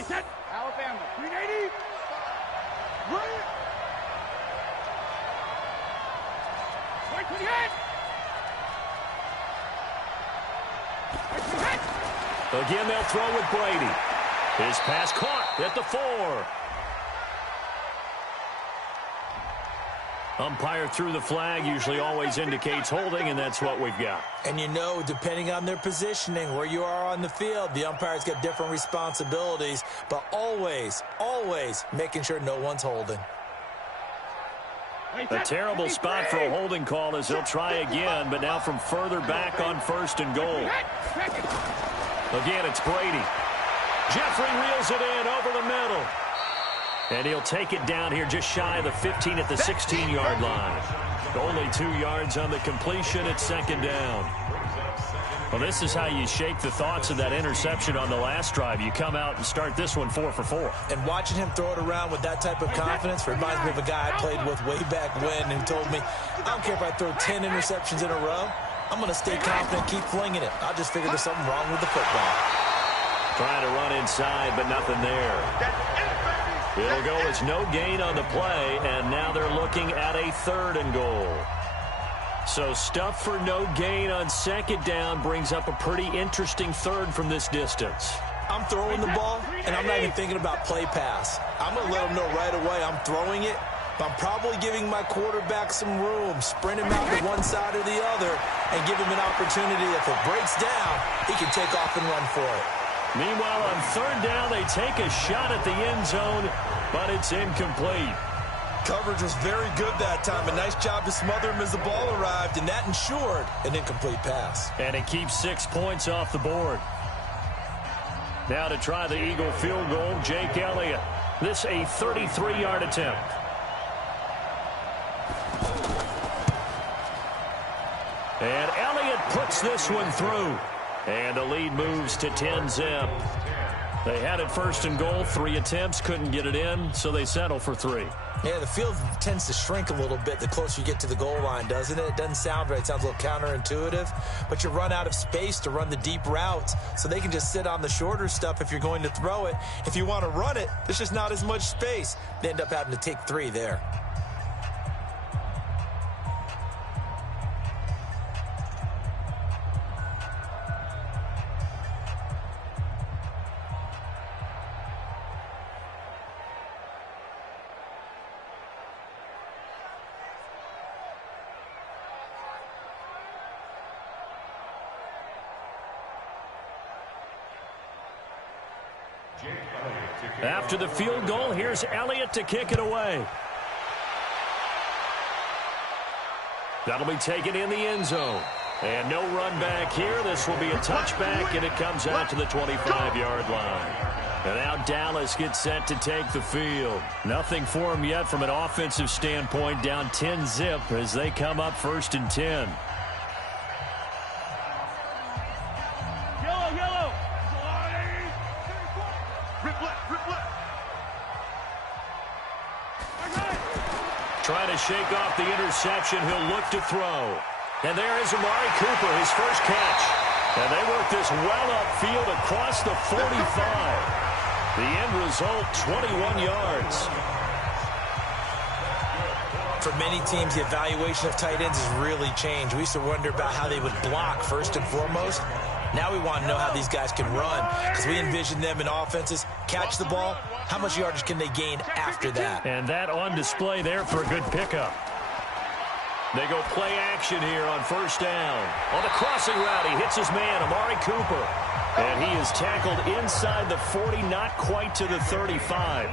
line. Alabama, 380. Right. Right to the end. Again, they'll throw with Brady. His pass caught at the 4. Umpire threw the flag, usually always indicates holding, and that's what we've got. And you know, depending on their positioning, where you are on the field, the umpire's got different responsibilities, but always, always making sure no one's holding. A terrible spot for a holding call as they'll try again, but now from further back on 1st and goal. Again, it's Brady. Jeffrey reels it in over the middle. And he'll take it down here just shy of the 15 at the 16-yard line. Only 2 yards on the completion at 2nd down. Well, this is how you shake the thoughts of that interception on the last drive. You come out and start this one 4 for 4. And watching him throw it around with that type of confidence reminds me of a guy I played with way back when who told me, I don't care if I throw 10 interceptions in a row. I'm going to stay confident, keep flinging it. I just figured there's something wrong with the football. Trying to run inside, but nothing there. It'll go as no gain on the play, and now they're looking at a 3rd and goal. So stuff for no gain on 2nd down brings up a pretty interesting 3rd from this distance. I'm throwing the ball, and I'm not even thinking about play pass. I'm going to let them know right away I'm throwing it, but I'm probably giving my quarterback some room, sprint him out to one side or the other, and give him an opportunity. If it breaks down, he can take off and run for it. Meanwhile, on 3rd down, they take a shot at the end zone, but it's incomplete. Coverage was very good that time. A nice job to smother him as the ball arrived, and that ensured an incomplete pass. And it keeps 6 points off the board. Now to try the Eagle field goal, Jake Elliott. This a 33-yard attempt. And Elliott puts this one through. And the lead moves to 10-zip. They had it 1st and goal, 3 attempts, couldn't get it in, so they settle for 3. Yeah, the field tends to shrink a little bit the closer you get to the goal line, doesn't it? It doesn't sound right. It sounds a little counterintuitive. But you run out of space to run the deep routes, so they can just sit on the shorter stuff if you're going to throw it. If you want to run it, there's just not as much space. They end up having to take 3 there. After the field goal, here's Elliott to kick it away. That'll be taken in the end zone. And no run back here. This will be a touchback, and it comes out to the 25-yard line. And now Dallas gets set to take the field. Nothing for them yet from an offensive standpoint, down 10-zip as they come up 1st and 10. Trying to shake off the interception. He'll look to throw. And there is Amari Cooper, his first catch. And they work this well upfield across the 45. The end result, 21 yards. For many teams, the evaluation of tight ends has really changed. We used to wonder about how they would block first and foremost. Now we want to know how these guys can run, because we envision them in offenses catch the ball. How much yardage can they gain after that? And that on display there for a good pickup. They go play action here on 1st down. On the crossing route, he hits his man, Amari Cooper. And he is tackled inside the 40, not quite to the 35.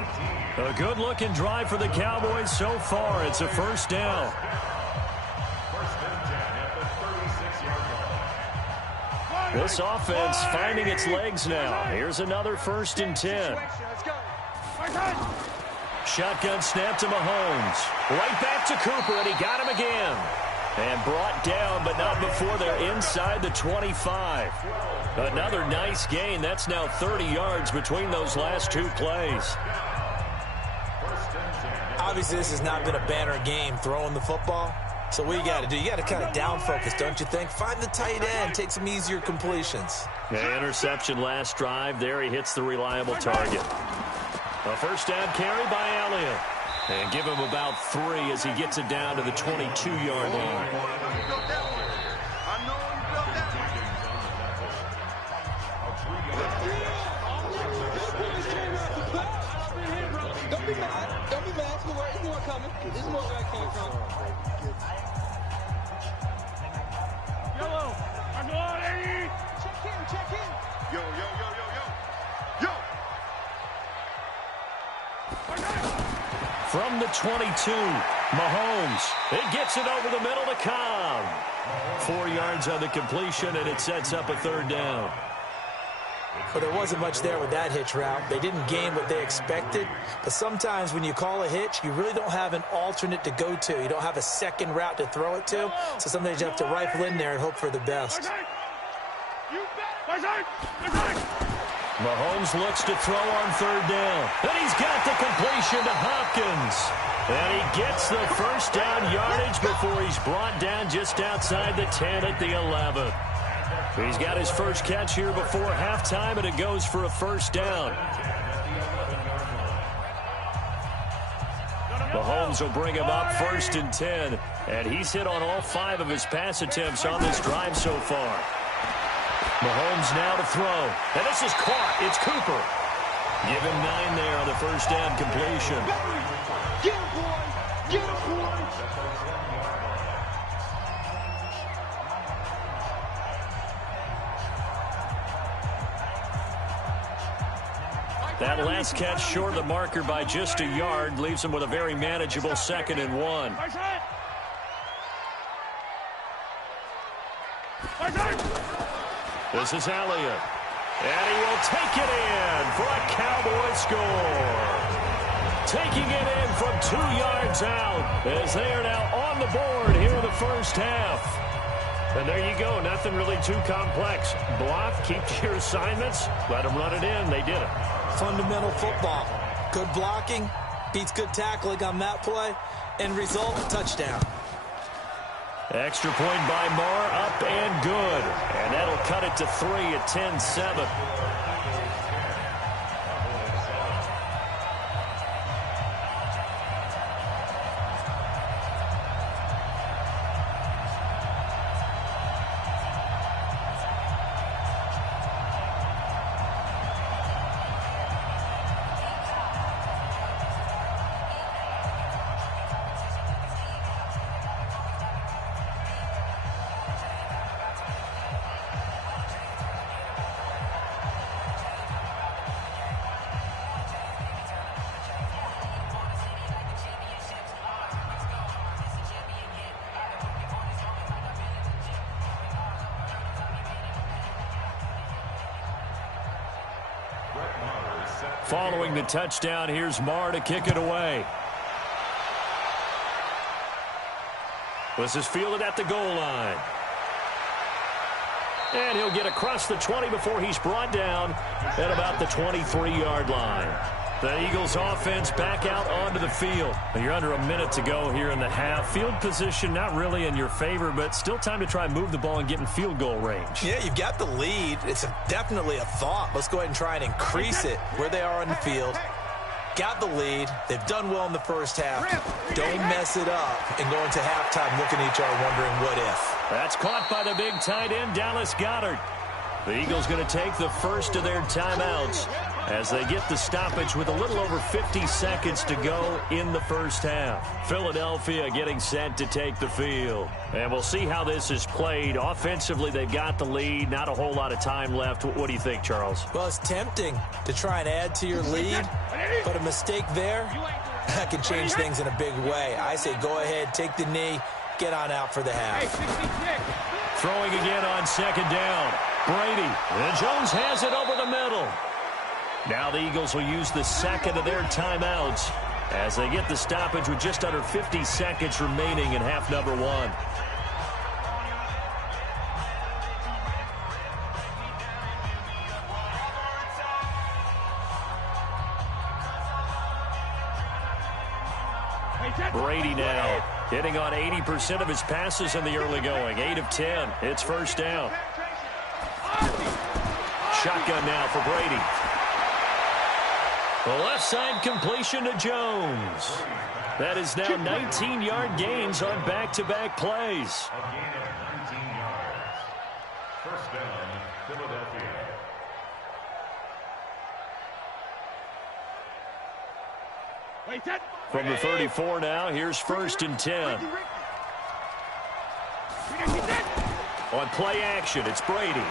A good-looking drive for the Cowboys so far. It's a 1st down. This offense finding its legs now. Here's another 1st and 10. Shotgun snap to Mahomes. Right back to Cooper, and he got him again. And brought down, but not before they're inside the 25. Another nice gain. That's now 30 yards between those last 2 plays. Obviously, this has not been a banner game throwing the football. So what you got to do, you got to kind of down focus, don't you think? Find the tight end, take some easier completions. Yeah, interception last drive. There he hits the reliable target. A 1st down carry by Elliott. And give him about 3 as he gets it down to the 22-yard line. Don't be mad. Don't be mad. It's more coming. This is more where I came from. Yellow. I'm going. Check in. Check in. Yo, yo, yo, yo, yo. Yo. From the 22, Mahomes. It gets it over the middle to Cobb. 4 yards on the completion, and it sets up a 3rd down. But there wasn't much there with that hitch route. They didn't gain what they expected. But sometimes when you call a hitch, you really don't have an alternate to go to. You don't have a second route to throw it to. So sometimes you have to rifle in there and hope for the best. Mahomes looks to throw on 3rd down. And he's got the completion to Hopkins. And he gets the 1st down yardage before he's brought down just outside the 10 at the 11. He's got his first catch here before halftime, and it goes for a first down. Mahomes will bring him up 1st and 10, and he's hit on all 5 of his pass attempts on this drive so far. Mahomes now to throw, and this is caught. It's Cooper. Give him 9 there on the first down completion. Get him, boy! Get him, boy! That last catch short of the marker by just a yard leaves him with a very manageable 2nd and 1. This is Elliott. And he will take it in for a Cowboy score. Taking it in from 2 yards out as they are now on the board here in the first half. And there you go. Nothing really too complex. Block, keep to your assignments, let them run it in. They did it. Fundamental football. Good blocking, beats good tackling on that play, and result, touchdown. Extra point by Marr, up and good. And that'll cut it to 3 at 10-7. Following the touchdown, here's Marr to kick it away. This is fielded at the goal line. And he'll get across the 20 before he's brought down at about the 23-yard line. The Eagles offense back out onto the field. You're under a minute to go here in the half. Field position not really in your favor, but still time to try and move the ball and get in field goal range. Yeah, you've got the lead. It's definitely a thought. Let's go ahead and try and increase it where they are on the field. Got the lead. They've done well in the first half. Don't mess it up and go into halftime looking at each other wondering what if. That's caught by the big tight end, Dallas Goedert. The Eagles going to take the first of their timeouts as they get the stoppage with a little over 50 seconds to go in the first half. Philadelphia getting set to take the field. And we'll see how this is played. Offensively, they've got the lead. Not a whole lot of time left. What do you think, Charles? Well, it's tempting to try and add to your lead, but a mistake there, that can change things in a big way. I say go ahead, take the knee, get on out for the half. Throwing again on 2nd down. Brady. And Jones has it over the middle. Now the Eagles will use the second of their timeouts as they get the stoppage with just under 50 seconds remaining in half number 1. Brady now hitting on 80% of his passes in the early going. 8 of 10. It's first down. Shotgun now for Brady. The left side completion to Jones. That is now 19-yard gains on back-to-back plays. A gain of 19 yards. First down, Philadelphia. From the 34 now, here's 1st and 10. On play action, it's Brady.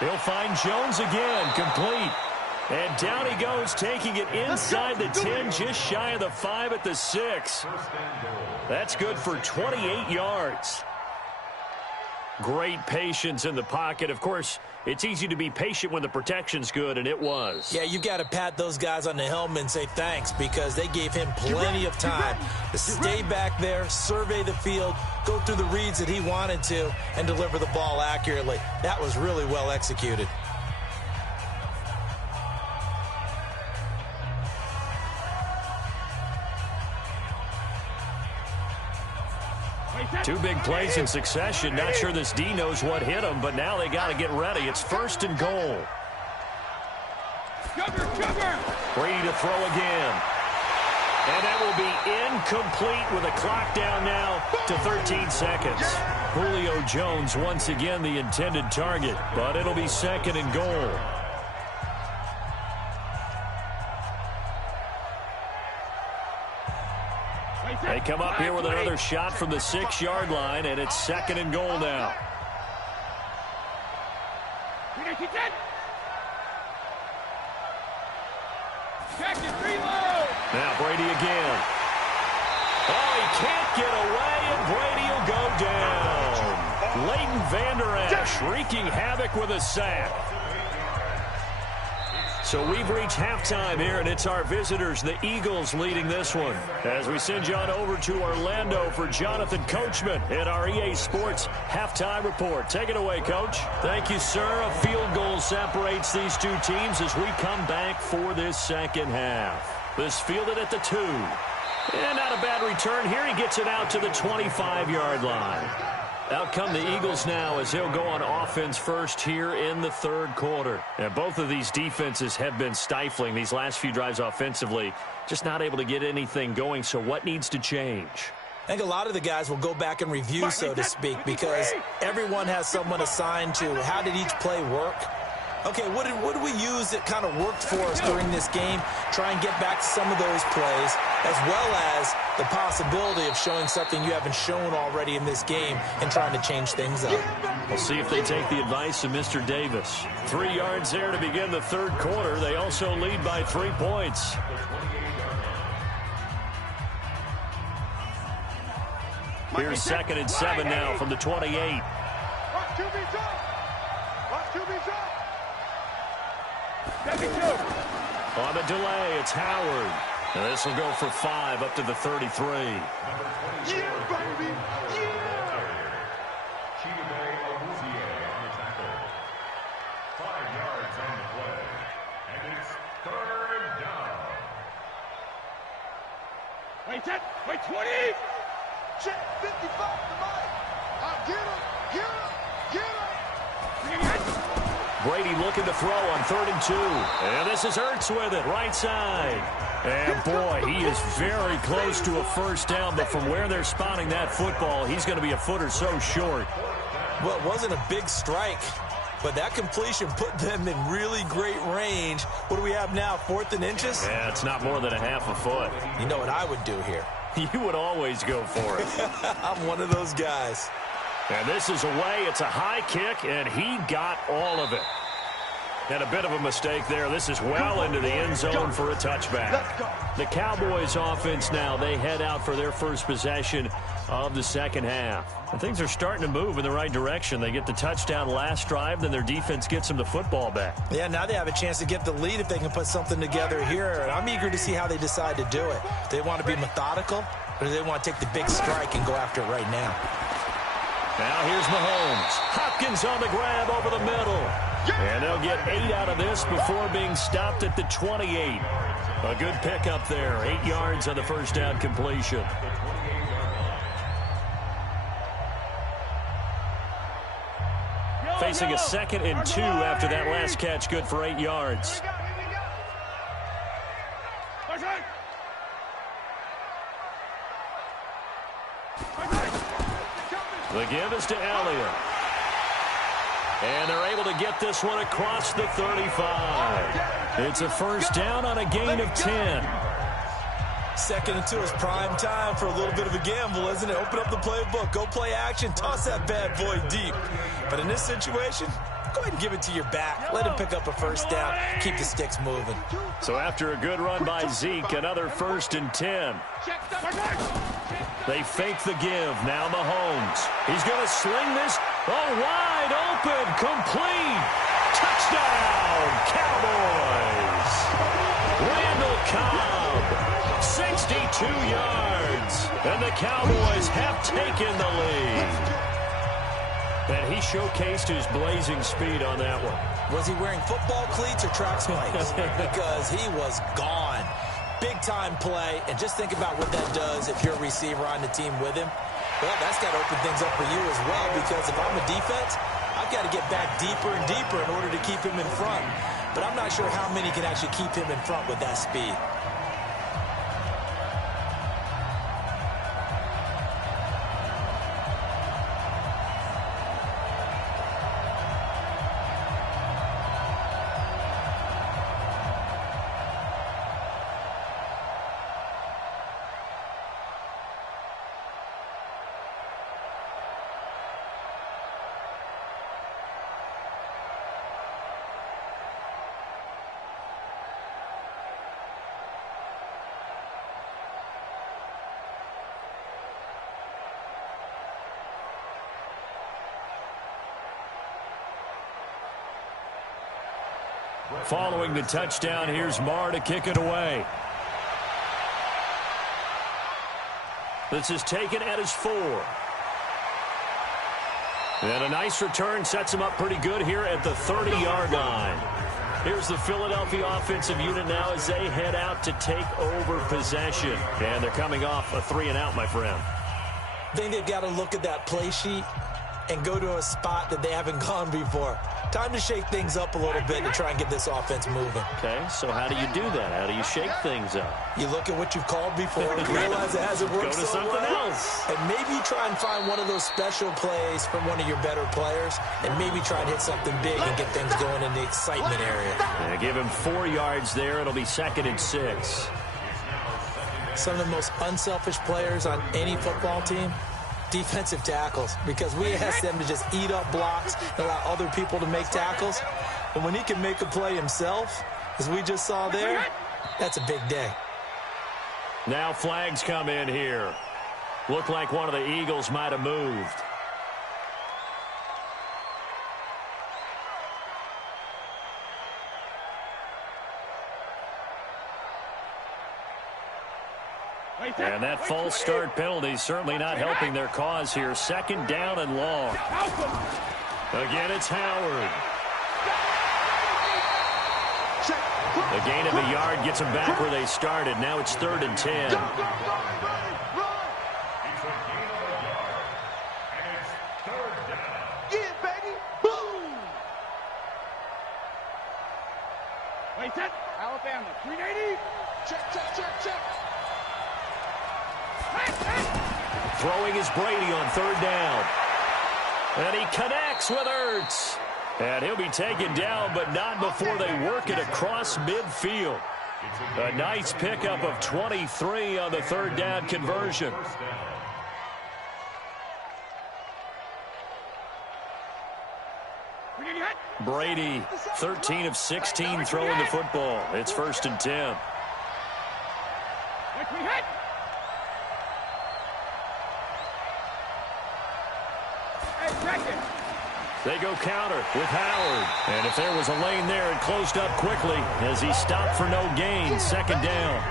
He'll find Jones again, complete. And down he goes, taking it inside the 10, just shy of the 5 at the 6. That's good for 28 yards. Great patience in the pocket. Of course, it's easy to be patient when the protection's good, and it was. Yeah, you've got to pat those guys on the helmet and say thanks because they gave him plenty of time to stay back there, survey the field, go through the reads that he wanted to, and deliver the ball accurately. That was really well executed. Two big plays in succession. Not sure this D knows what hit him, but now they got to get ready. It's 1st and goal. Brady to throw again. And that will be incomplete with a clock down now to 13 seconds. Julio Jones once again the intended target, but it'll be 2nd and goal. They come up here with another shot from the 6-yard line, and it's 2nd and goal now. Now Brady again. Oh, he can't get away, and Brady will go down. Leighton Vander Esch wreaking havoc with a sack. So we've reached halftime here, and it's our visitors, the Eagles, leading this one. As we send you on over to Orlando for Jonathan Coachman in our EA Sports halftime report. Take it away, Coach. Thank you, sir. A field goal separates these two teams as we come back for this second half. This fielded at the 2. And not a bad return here. He gets it out to the 25-yard line. Out come the Eagles now as they'll go on offense first here in the 3rd quarter. And both of these defenses have been stifling these last few drives offensively. Just not able to get anything going. So what needs to change? I think a lot of the guys will go back and review, so to speak, because everyone has someone assigned to how did each play work. Okay, what did we use that kind of worked for us during this game? Try and get back to some of those plays, as well as the possibility of showing something you haven't shown already in this game and trying to change things up. We'll see if they take the advice of Mr. Davis. 3 yards there to begin the 3rd quarter. They also lead by 3 points. Here's 2nd and 7 now from the 28. Watch QB's up. Watch QB's up. On the delay, it's Howard. And this will go for 5 up to the 33. Yeah, baby. Yeah. On the tackle. 5 yards on the play. And it's 3rd down. Wait, 20. Check 55 to Mike. I'll get him. Brady looking to throw on 3rd and 2. And this is Ertz with it, right side. And boy, he is very close to a first down, but from where they're spotting that football, he's going to be a foot or so short. Well, it wasn't a big strike, but that completion put them in really great range. What do we have now, 4th and inches? Yeah, it's not more than a half a foot. You know what I would do here? You would always go for it. I'm one of those guys. And this is away. It's a high kick, and he got all of it. And a bit of a mistake there. This is well into the end zone for a touchback. The Cowboys offense now, they head out for their first possession of the second half. And things are starting to move in the right direction. They get the touchdown last drive, then their defense gets them the football back. Yeah, now they have a chance to get the lead if they can put something together here. And I'm eager to see how they decide to do it. Do they want to be methodical, or do they want to take the big strike and go after it right now? Now here's Mahomes. Hopkins on the grab over the middle. And they'll get 8 out of this before being stopped at the 28. A good pickup there. 8 yards on the first down completion. Facing a 2nd and 2 after that last catch. Good for 8 yards. The give is to Elliott. And they're able to get this one across the 35. It's a first down on a gain of 10. 2nd and 2 is prime time for a little bit of a gamble, isn't it? Open up the playbook, go play action, toss that bad boy deep. But in this situation, go ahead and give it to your back. Let him pick up a first down, keep the sticks moving. So after a good run by Zeke, another 1st and 10. They fake the give. Now Mahomes. He's going to sling this. Oh, wide open. Complete. Touchdown, Cowboys. Randall Cobb. 62 yards. And the Cowboys have taken the lead. And he showcased his blazing speed on that one. Was he wearing football cleats or track spikes? Because he was gone. Big-time play, and just think about what that does if you're a receiver on the team with him. Well, that's got to open things up for you as well, because if I'm a defense, I've got to get back deeper and deeper in order to keep him in front. But I'm not sure how many can actually keep him in front with that speed. Following the touchdown, here's Marr to kick it away. This is taken at his 4. And a nice return sets him up pretty good here at the 30-yard line. Here's the Philadelphia offensive unit now as they head out to take over possession. And they're coming off a 3-and-out, my friend. I think they've got to look at that play sheet and go to a spot that they haven't gone before. Time to shake things up a little bit to try and get this offense moving. Okay, so how do you do that? How do you shake things up? You look at what you've called before, realize it hasn't worked Go to so something well, else. and maybe try and find one of those special plays from one of your better players, and maybe try and hit something big and get things going in the excitement area. Yeah, give him 4 yards there. It'll be 2nd and 6. Some of the most unselfish players on any football team, defensive tackles, because we ask them to just eat up blocks and allow other people to make tackles. And when he can make a play himself, as we just saw there, that's a big day. Now flags come in here. Looked like one of the Eagles might have moved. And that false start penalty is certainly not helping their cause here. 2nd down and long. Again, it's Howard. A gain of a yard gets them back where they started. Now it's 3rd and 10. It's a gain of a yard. And it's 3rd down. Yeah, baby. Boom. Wait, set. Alabama, 380. Check. Throwing is Brady on 3rd down. And he connects with Ertz. And he'll be taken down, but not before they work it across midfield. A nice pickup of 23 on the 3rd down conversion. Brady, 13 of 16 throwing the football. It's 1st and 10. They go counter with Howard. And if there was a lane there, it closed up quickly as he stopped for no gain. 2nd down.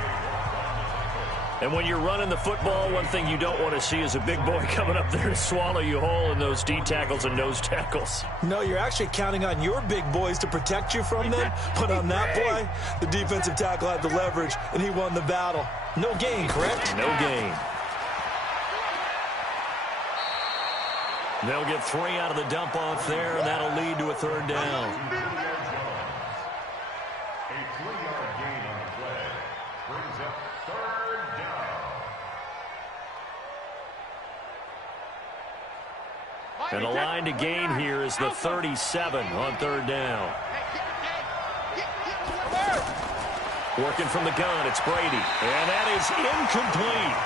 And when you're running the football, one thing you don't want to see is a big boy coming up there to swallow you whole in those D tackles and nose tackles. No, you're actually counting on your big boys to protect you from them. But on that play, the defensive tackle had the leverage, and he won the battle. No gain, correct? No gain. They'll get 3 out of the dump-off there, and that'll lead to a 3rd down. A 3-yard gain on the play brings up 3rd down. And the line to gain here is the 37 on 3rd down. Working from the gun, it's Brady. And that is incomplete.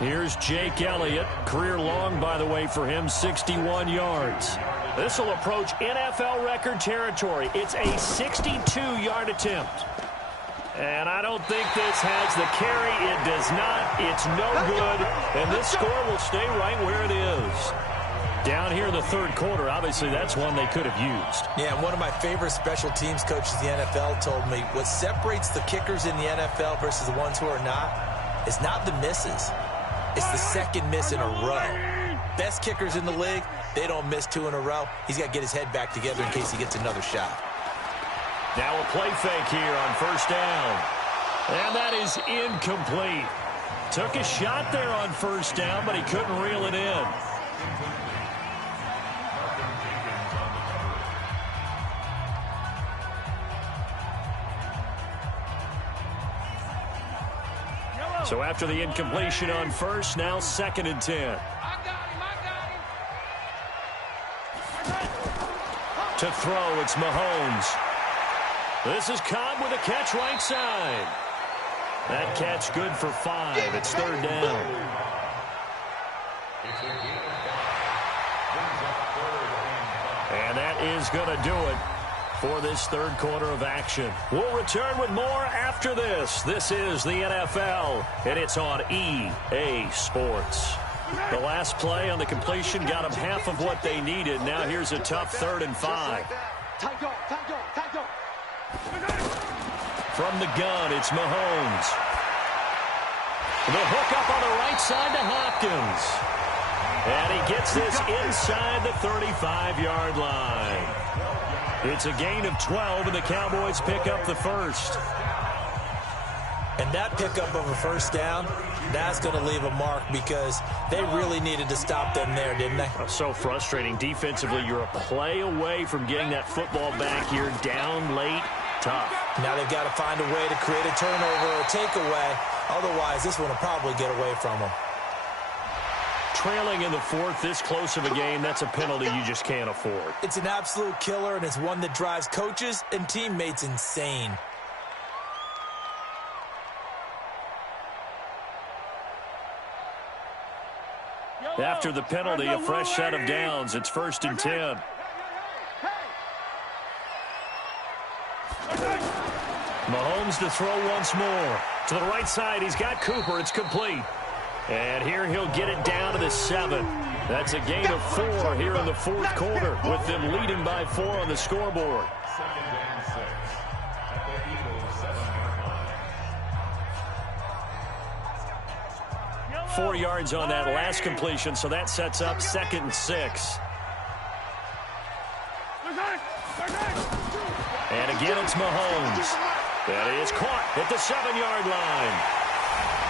Here's Jake Elliott. Career long, by the way, for him, 61 yards. This will approach NFL record territory. It's a 62-yard attempt. And I don't think this has the carry. It does not. It's no good. And this score will stay right where it is. Down here in the 3rd quarter, obviously that's one they could have used. Yeah, one of my favorite special teams coaches in the NFL told me what separates the kickers in the NFL versus the ones who are not is not the misses. It's the 2nd miss in a row. best kickers in the league, they don't miss 2 in a row. He's got to get his head back together in case he gets another shot. Now a play fake here on first down. And that is incomplete. Took a shot there on first down, but he couldn't reel it in. So after the incompletion on first, now 2nd and 10. To throw, it's Mahomes. This is Cobb with a catch right side. That catch good for 5. It's 3rd down. And that is going to do it for this 3rd quarter of action. We'll return with more after this. This is the NFL, and it's on EA Sports. The last play on the completion got them half of what they needed. Now here's a tough 3rd and 5. From the gun, it's Mahomes. The hook up on the right side to Hopkins. And he gets this inside the 35-yard line. It's a gain of 12, and the Cowboys pick up the first. And that pickup of a first down, that's going to leave a mark because they really needed to stop them there, didn't they? So frustrating. Defensively, you're a play away from getting that football back here down late. Tough. Now they've got to find a way to create a turnover or a takeaway. Otherwise, this one will probably get away from them. Trailing in the 4th, this close of a game, that's a penalty you just can't afford. It's an absolute killer, and it's one that drives coaches and teammates insane. After the penalty, a fresh set of downs. It's 1st and 10. Mahomes to throw once more. To the right side, he's got Cooper. It's complete. And here he'll get it down to the 7. That's a gain of 4 here in the 4th quarter, with them leading by 4 on the scoreboard. 2nd and 6 at the Eagles' 7-yard line. 4 yards on that last completion, so that sets up 2nd and 6. And again, it's Mahomes. That is caught at the 7-yard line.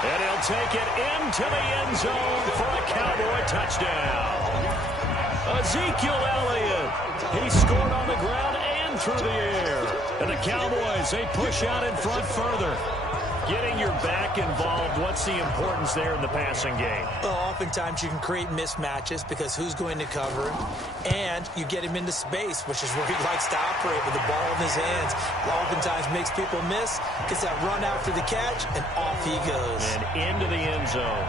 And he'll take it into the end zone for a Cowboy touchdown. Ezekiel Elliott. He scored on the ground and through the air. And the Cowboys, they push out in front further. Getting your back involved, what's the importance there in the passing game? Well, oftentimes you can create mismatches because who's going to cover him, and you get him into space, which is where he likes to operate with the ball in his hands. Oftentimes makes people miss, gets that run after the catch, and off he goes. And into the end zone.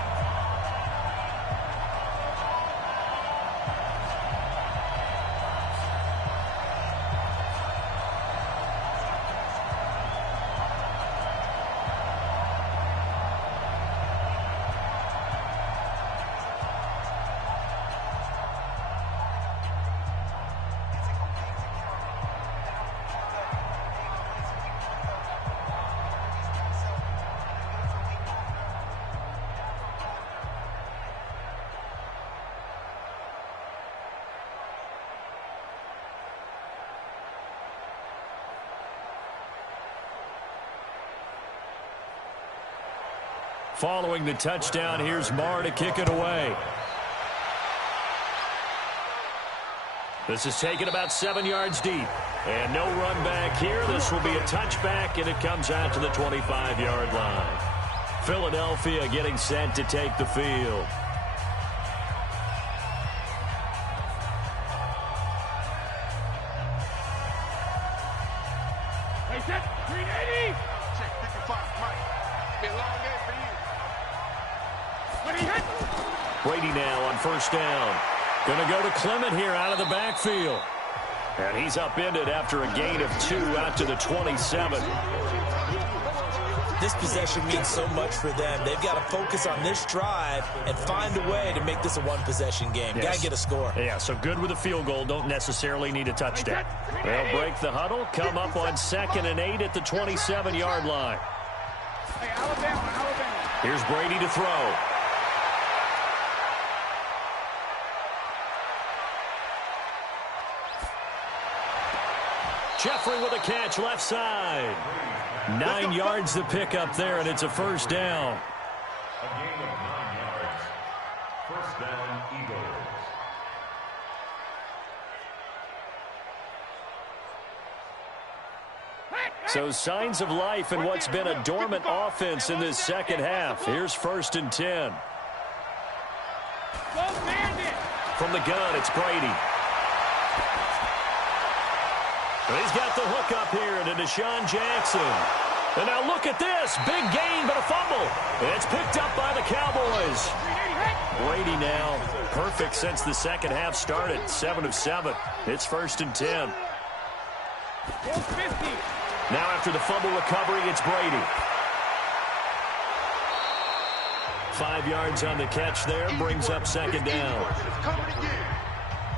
Following the touchdown, here's Marr to kick it away. This is taken about 7 yards deep. And no run back here. This will be a touchback, and it comes out to the 25-yard line. Philadelphia getting set to take the field. Hey, set, 380. Check, 55, Mike. Be a long game for you. When he hit. Brady now on first down. Going to go to Clement here out of the backfield. And he's upended after a gain of 2 out to the 27. This possession means so much for them. They've got to focus on this drive and find a way to make this a one-possession game. Yes. Got to get a score. Yeah, so good with a field goal. Don't necessarily need a touchdown. They'll break the huddle, come up on 2nd and 8 at the 27-yard line. Hey, Alabama. Here's Brady to throw. Jeffrey with a catch left side. 9 yards to pick up there, and it's a first down. A gain of 9 yards. First down, Eagles. So signs of life in what's been a dormant offense in this second half. Here's 1st and 10. From the gun, it's Brady. He's got the hook up here to Deshaun Jackson. And now look at this. Big gain, but a fumble. It's picked up by the Cowboys. Brady now perfect since the second half started. 7 of 7. It's 1st and 10. Now after the fumble recovery, it's Brady. 5 yards on the catch there. Brings up 2nd down.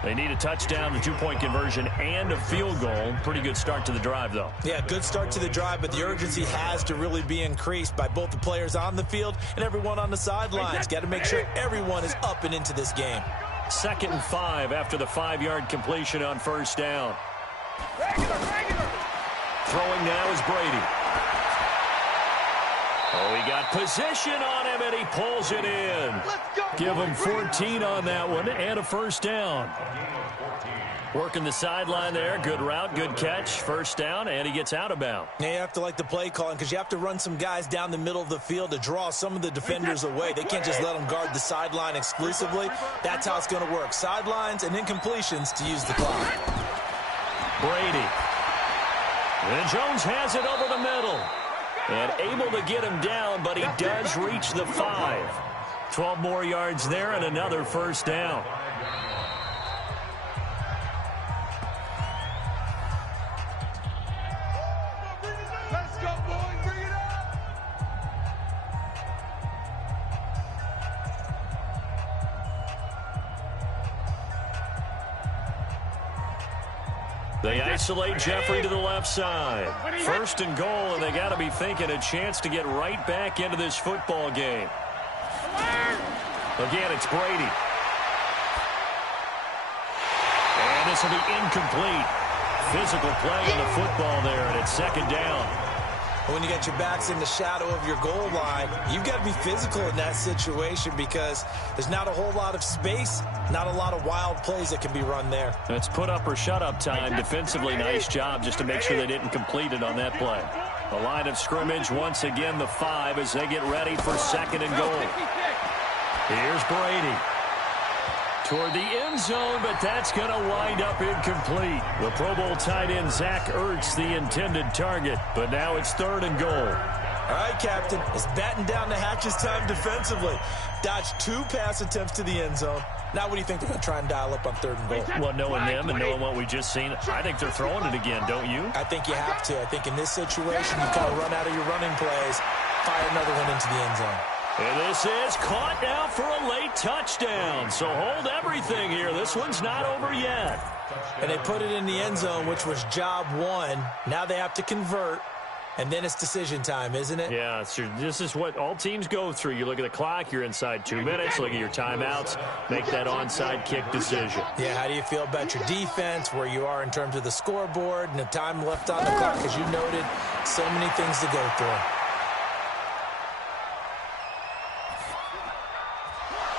They need a touchdown, the 2-point conversion, and a field goal. Pretty good start to the drive, though. Yeah, good start to the drive, but the urgency has to really be increased by both the players on the field and everyone on the sidelines. Got to make sure everyone is up and into this game. 2nd and 5 after the 5-yard completion on 1st down. Throwing now is Brady. Oh, he got position on him, and he pulls it in. Give him 14 on that one, and a first down. Working the sideline there. Good route, good catch. First down, and he gets out of bounds. Yeah, you have to like the play calling because you have to run some guys down the middle of the field to draw some of the defenders away. They can't just let them guard the sideline exclusively. That's how it's going to work. Sidelines and incompletions to use the clock. Brady. And Jones has it over the middle. And able to get him down, but he does reach the 5. 12 more yards there and another first down. Let's go, boys. Bring it up. They isolate Jeffrey to the left side. 1st and goal, and they got to be thinking a chance to get right back into this football game. Again, it's Brady. And this will be incomplete. Physical play on the football there, and it's 2nd down. When you got your backs in the shadow of your goal line, you've got to be physical in that situation because there's not a whole lot of space, not a lot of wild plays that can be run there. It's put up or shut up time. Defensively, nice job just to make sure they didn't complete it on that play. The line of scrimmage, once again, the 5 as they get ready for 2nd and goal. Here's Brady. Toward the end zone, but that's going to wind up incomplete. The Pro Bowl tight end Zach Ertz, the intended target, but now it's 3rd and goal. All right, Captain, it's batten down the hatches time defensively. Dodged 2 pass attempts to the end zone. Now what do you think they're going to try and dial up on 3rd and goal? Well, knowing them and knowing what we just seen, I think they're throwing it again, don't you? I think you have to. I think in this situation, you kind of run out of your running plays, fire another one into the end zone. And this is caught now for a late touchdown. So hold everything here. This one's not over yet. And they put it in the end zone, which was job 1. Now they have to convert. And then it's decision time, isn't it? Yeah, this is what all teams go through. You look at the clock, you're inside 2 minutes, look at your timeouts, make that onside kick decision. Yeah, how do you feel about your defense, where you are in terms of the scoreboard, and the time left on the clock? As you noted, so many things to go through.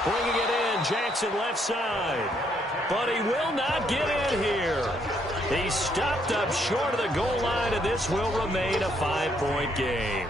Bringing it in, Jackson left side. But he will not get in here. He stopped up short of the goal line, and this will remain a 5-point game.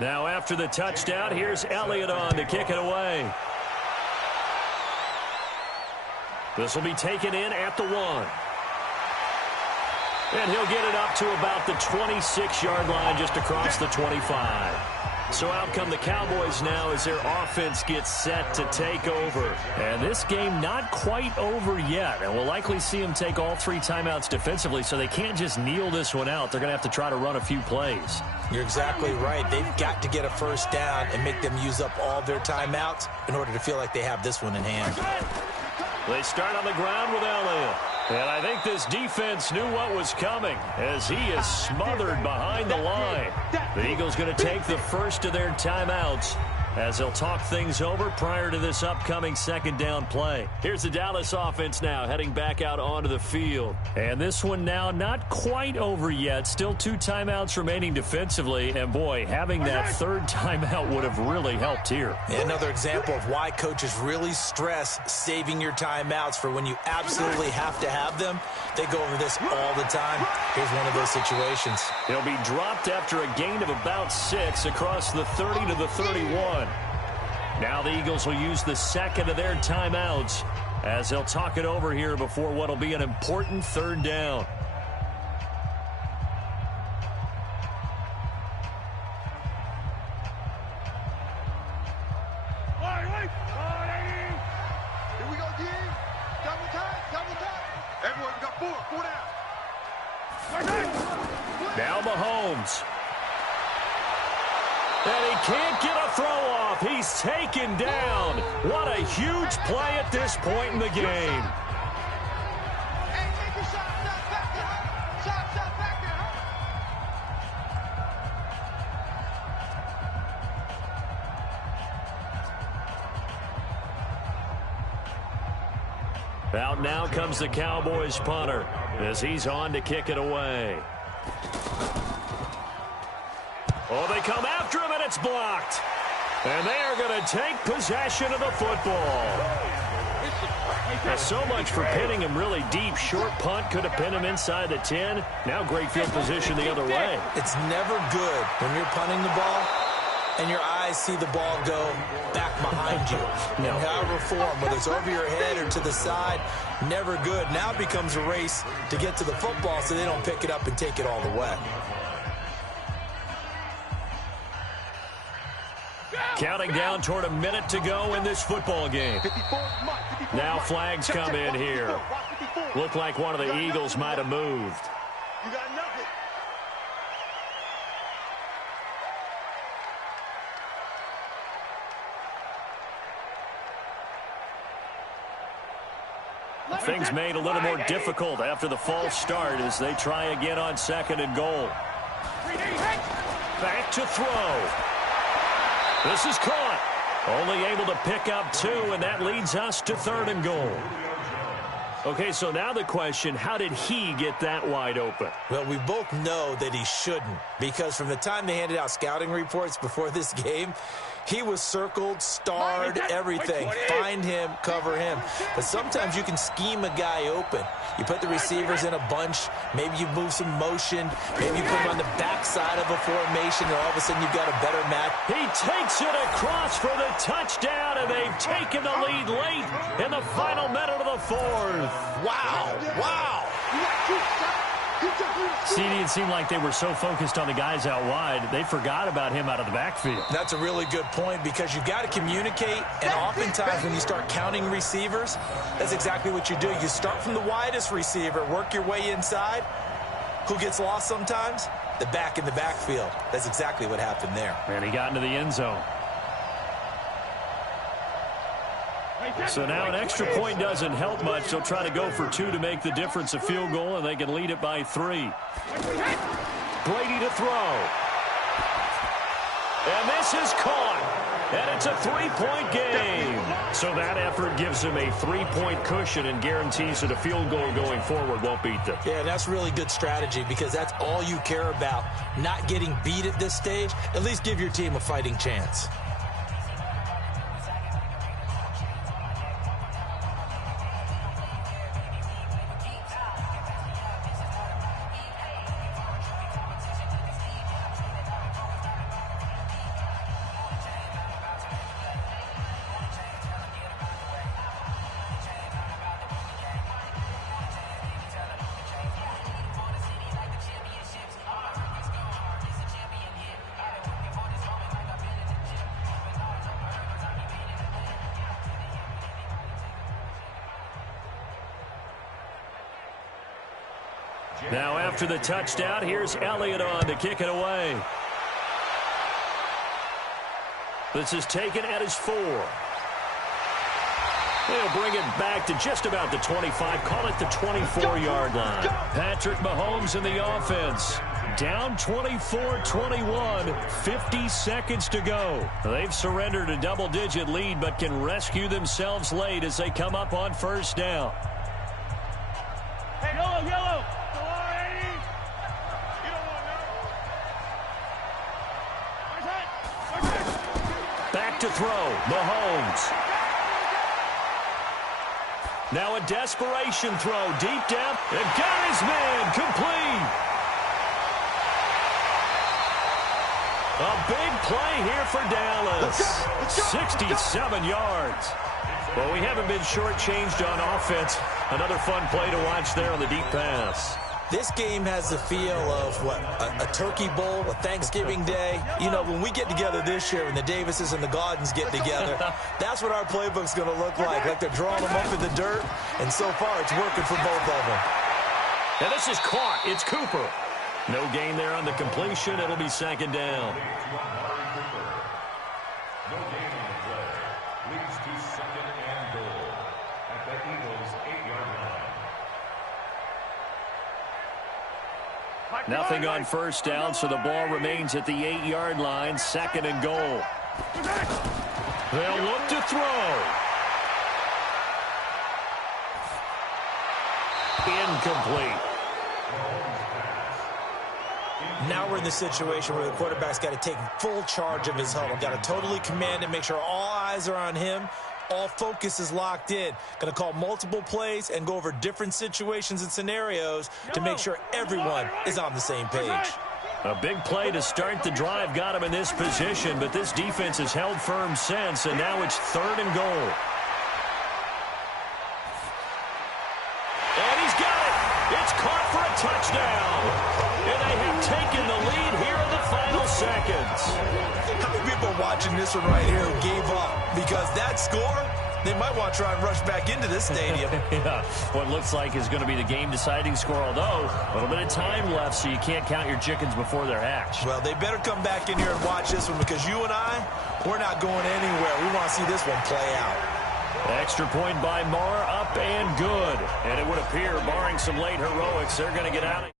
Now after the touchdown, here's Elliott on to kick it away. This will be taken in at the 1. And he'll get it up to about the 26-yard line, just across the 25. So out come the Cowboys now as their offense gets set to take over. And this game not quite over yet. And we'll likely see them take all 3 timeouts defensively, so they can't just kneel this one out. They're going to have to try to run a few plays. You're exactly right. They've got to get a first down and make them use up all their timeouts in order to feel like they have this one in hand. They start on the ground with Elliott. And I think this defense knew what was coming as he is smothered behind the line. The Eagles going to take the first of their timeouts as they'll talk things over prior to this upcoming second down play. Here's the Dallas offense now heading back out onto the field. And this one now not quite over yet. Still 2 timeouts remaining defensively. And boy, having that 3rd timeout would have really helped here. Another example of why coaches really stress saving your timeouts for when you absolutely have to have them. They go over this all the time. Here's one of those situations. He'll be dropped after a gain of about 6 across the 30 to the 31. Now the Eagles will use the second of their timeouts as they'll talk it over here before what will be an important 3rd down. Here we go, D. Double time. Everyone, we got 4 down. Now Mahomes. And he can't get a throw off. He's taken down. What a huge play at this point in the game. Hey, take your shot back there. Shot back there. Out now comes the Cowboys punter as he's on to kick it away. Oh, they come after him, and it's blocked. And they are going to take possession of the football. Now, so much for pinning him really deep. Short punt could have pinned him inside the 10. Now great field position the other way. It's never good when you're punting the ball and your eyes see the ball go back behind you. In however form, whether it's over your head or to the side, never good. Now it becomes a race to get to the football so they don't pick it up and take it all the way. Counting down toward a minute to go in this football game. Now flags come in here. Looked like one of the Eagles might have moved. You got nothing. Things made a little more difficult after the false start as they try again on 2nd and goal. Back to throw. This is caught. Only able to pick up 2, and that leads us to 3rd and goal. Okay, so now the question, how did he get that wide open? Well, we both know that he shouldn't, because from the time they handed out scouting reports before this game, he was circled, starred, everything. Find him, cover him. But sometimes you can scheme a guy open. You put the receivers in a bunch. Maybe you move some motion. Maybe you put him on the backside of a formation, and all of a sudden you've got a better match. He takes it across for the touchdown, and they've taken the lead late in the final minute of the 4th. Wow, wow. CD, it seemed like they were so focused on the guys out wide, they forgot about him out of the backfield. That's a really good point because you've got to communicate, and oftentimes when you start counting receivers, that's exactly what you do. You start from the widest receiver, work your way inside. Who gets lost sometimes? The back in the backfield. That's exactly what happened there. And he got into the end zone. So now an extra point doesn't help much. They'll try to go for 2 to make the difference a field goal, and they can lead it by 3. Brady to throw. And this is caught. And it's a 3-point game. So that effort gives them a 3-point cushion and guarantees that a field goal going forward won't beat them. Yeah, that's really good strategy because that's all you care about. Not getting beat at this stage. At least give your team a fighting chance. Now after the touchdown, here's Elliott on to kick it away. This is taken at his 4. They'll bring it back to just about the 25. Call it the 24-yard line. Patrick Mahomes in the offense. Down 24-21, 50 seconds to go. They've surrendered a double-digit lead, but can rescue themselves late as they come up on first down. Hey, yellow. Back to throw, Mahomes. Now a desperation throw deep down, and got his man complete. A big play here for Dallas. 67 yards. Well, we haven't been shortchanged on offense. Another fun play to watch there on the deep pass. This game has the feel of, a turkey bowl, a Thanksgiving day. You know, when we get together this year and the Davises and the Gaudens get together, that's what our playbook's going to look like they're drawing them up in the dirt, and so far it's working for both of them. And this is caught. It's Cooper. No gain there on the completion. It'll be second down. No gain on the play. Leads to second and goal at the Eagles' 8-yard line. Nothing on first down, so the ball remains at the 8-yard line. Second and goal. They'll look to throw. Incomplete. Now we're in the situation where the quarterback's got to take full charge of his huddle. Got to totally command it, make sure all eyes are on him. All focus is locked in. Going to call multiple plays and go over different situations and scenarios to make sure everyone is on the same page. A big play to start the drive got him in this position, but this defense has held firm since, and now it's third and goal. And he's got it. It's caught for a touchdown. And they have taken the lead here in the final seconds. How many people watching this one right here who gave up? Because that score, they might want to try and rush back into this stadium. Yeah, what looks like is going to be the game-deciding score, although a little bit of time left, so you can't count your chickens before they're hatched. Well, they better come back in here and watch this one, because you and I, we're not going anywhere. We want to see this one play out. Extra point by Marr, up and good. And it would appear, barring some late heroics, they're going to get out of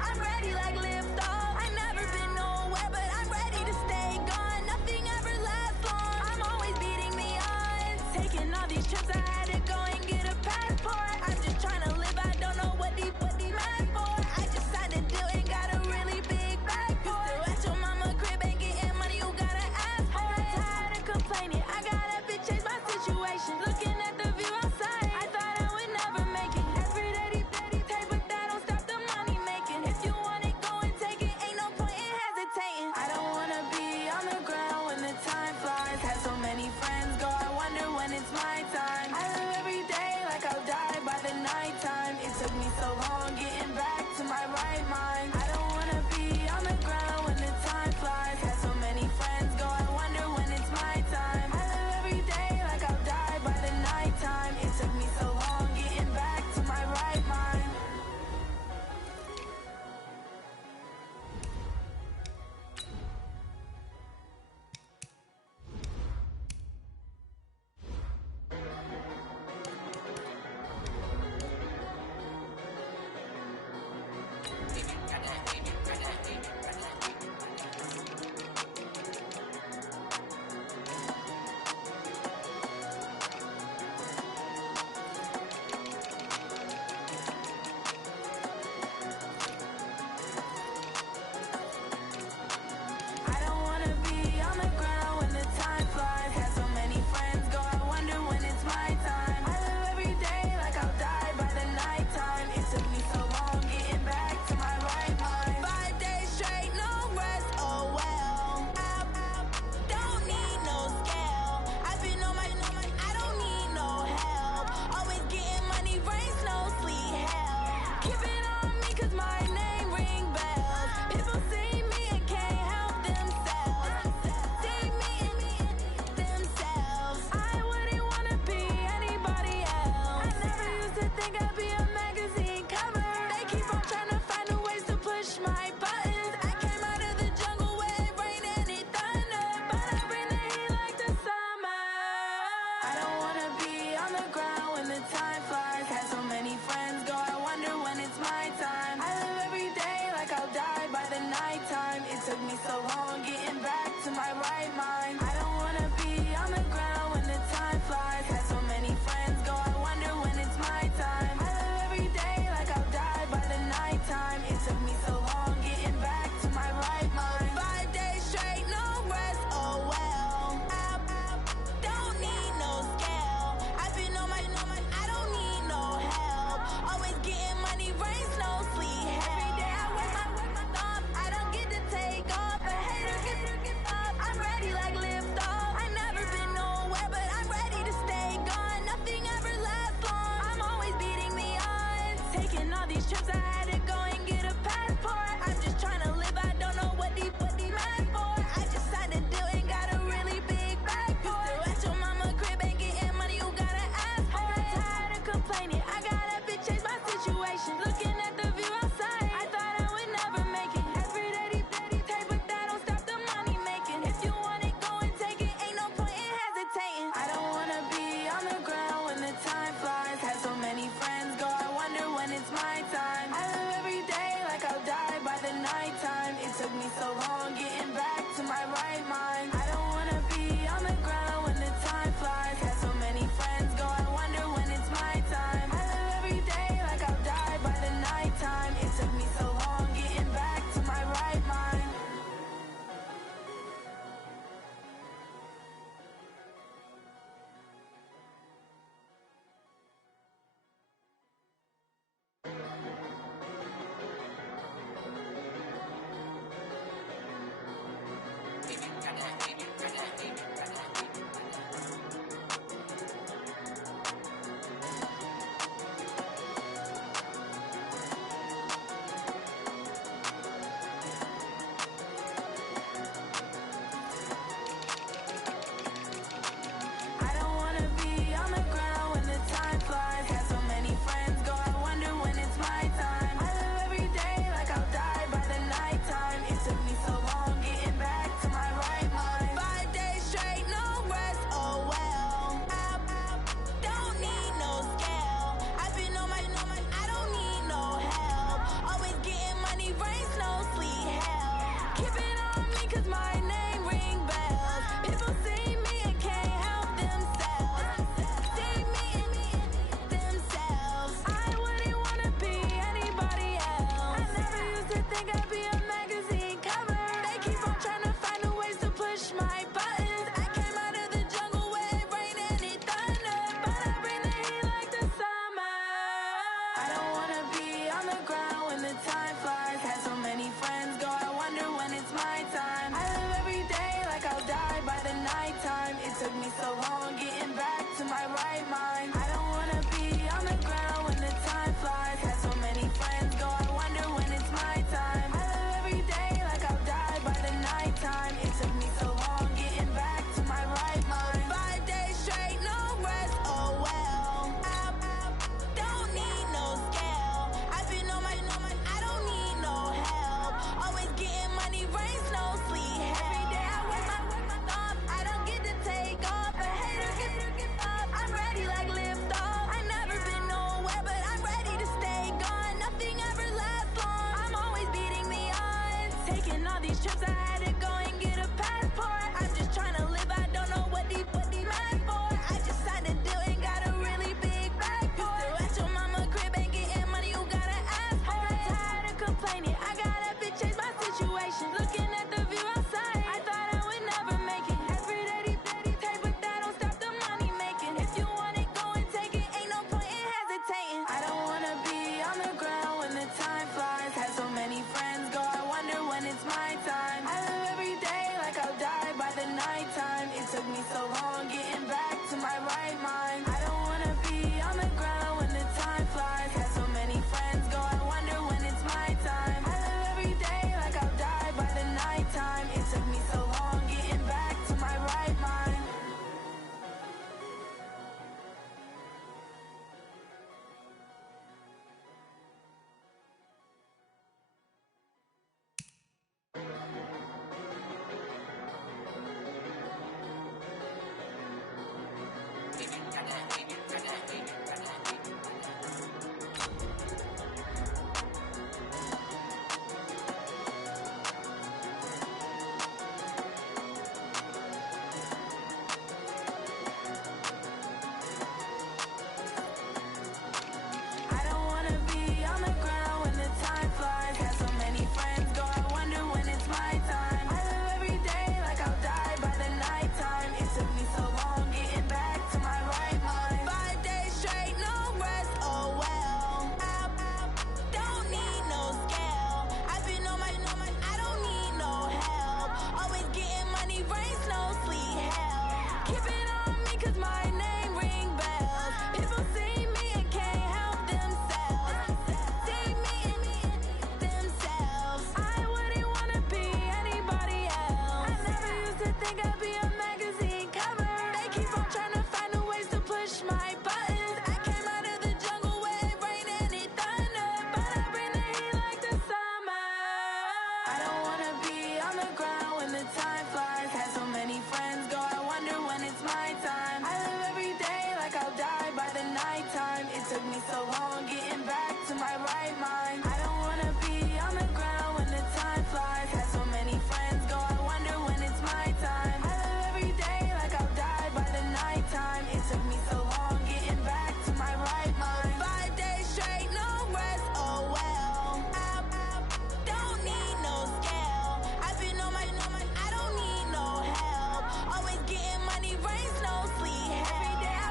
I'm ready like lift off. these trips, I had to go and get a passport. I'm just trying to live, I don't know what the mad for. I just signed a deal and got a really big bag for it. Still at your mama crib and getting money, you gotta ask for it. I got tired of complaining, I got up and changed my situation. Looking at the view outside, I thought I would never make it. Every day, take, but that don't stop the money making. If you want it, go and take it, ain't no point in hesitating. I don't wanna be on the ground when the time flies. Had so many friends go, I wonder when it's my time. I live every day like I'll die by the nighttime. It took me so long getting back to my right mind. I don't wanna be on the ground when the time flies. Had so many friends go, I wonder when it's my time. I live every day like I'll die by the nighttime. It took me so long getting back to my right mind. I don't wanna be on the ground when the time flies. Had so many friends go, I wonder when it's my time. I live every day like I'll die by the nighttime. It took me so long getting back to my right mind. 5 days straight, no rest, oh well. I don't need no scale. I've been on my, I don't need no help. Always getting money, rains, no sleet, hell. Keep it on me cause my name ring bells. People see me and can't help themselves. See me and themselves. I wouldn't wanna be anybody else. I never used to think I'd be a magazine cover. They keep on trying to find a ways to push my buttons. I came out of the jungle where it rained and it thunder, but I bring the heat like the summer. I don't wanna be on the ground when the time flies. Had so many friends go, I wonder when it's my time. I live every day like I'll die by the nighttime. It took me so long getting back to my right mind. I don't wanna be on the ground when the time flies. Had so many friends go, I wonder when it's my time. I live every day like I'll die by the nighttime. It took me so long getting back to my right mind. 5 days straight, no rest, oh well. I don't need no scale. I've been on my, I don't need no help. Always getting money, rains, no sleet, hell. Every day I work my thumb, I don't get to take off. A hater get up, I'm ready like lift off. I never been nowhere, but I'm ready to stay gone. Nothing ever lasts long, I'm always beating the odds. Taking all these trips, I had to go and get a passport. I'm just trying to live, I don't know what the mad for. I just signed a deal and got a really big bag for it. Still at your mama crib and getting money, you gotta ask for it. I got tired of complaining, I got up and changed my situation. Looking at the view outside, I thought I would never make it. Every day, take, but that don't stop the money making. If you want it, go and take it, ain't no point in hesitating. I don't wanna be on the ground when the time flies. Had so many friends go, I wonder when it's my time. I live right mind. I don't wanna be on the ground when the time flies. Had so many friends go, I wonder when it's my time. I live every day like I'll die by the nighttime. It took me so long getting back to my right mind. 5 days straight, no rest, oh well. I don't need no scale. I've been on my, I don't need no help. Always getting money, rain, snow, sleet, every day I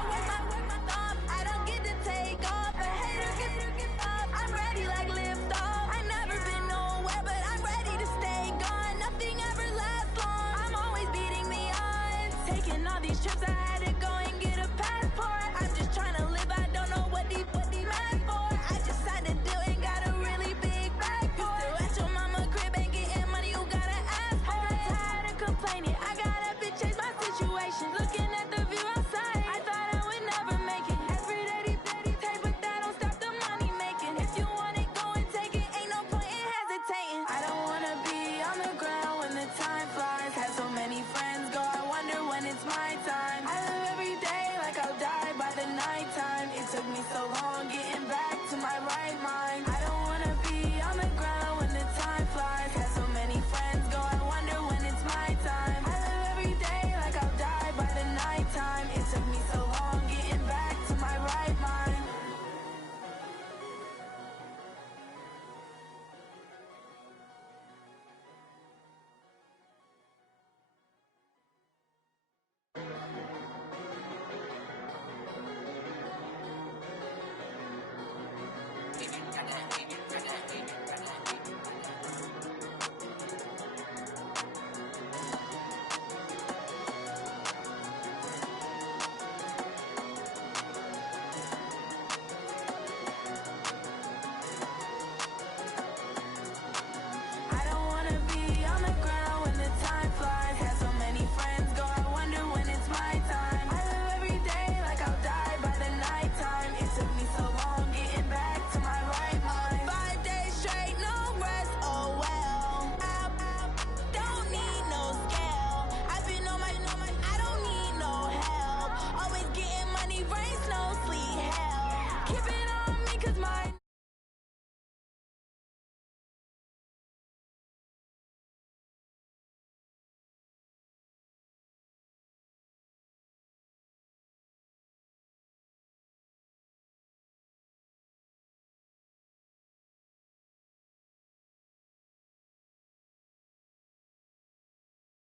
work my thumb. I don't get to take off. A hater get up. I'm ready like lift off. I never been nowhere, but I'm ready to stay gone. Nothing ever lasts long. I'm always beating the odds. Taking all these trips, I had to go and get a passport. I'm just trying to live. I don't know what these mad for. I just signed a deal and got a really big bag for it. Still at your mama crib and getting money, you gotta ask for it. Tired of complaining. I gotta bitch change my situation. Looking at the view outside, I thought I would never make it. Every day they take, but that don't stop the money making. If you want it, go and take it. Ain't no point in hesitating. I don't wanna be on the ground when the time flies. Had so many friends go, I wonder when it's my time. I live every day like I'll die by the nighttime. It took me so long getting back to my right mind. I don't wanna be on the ground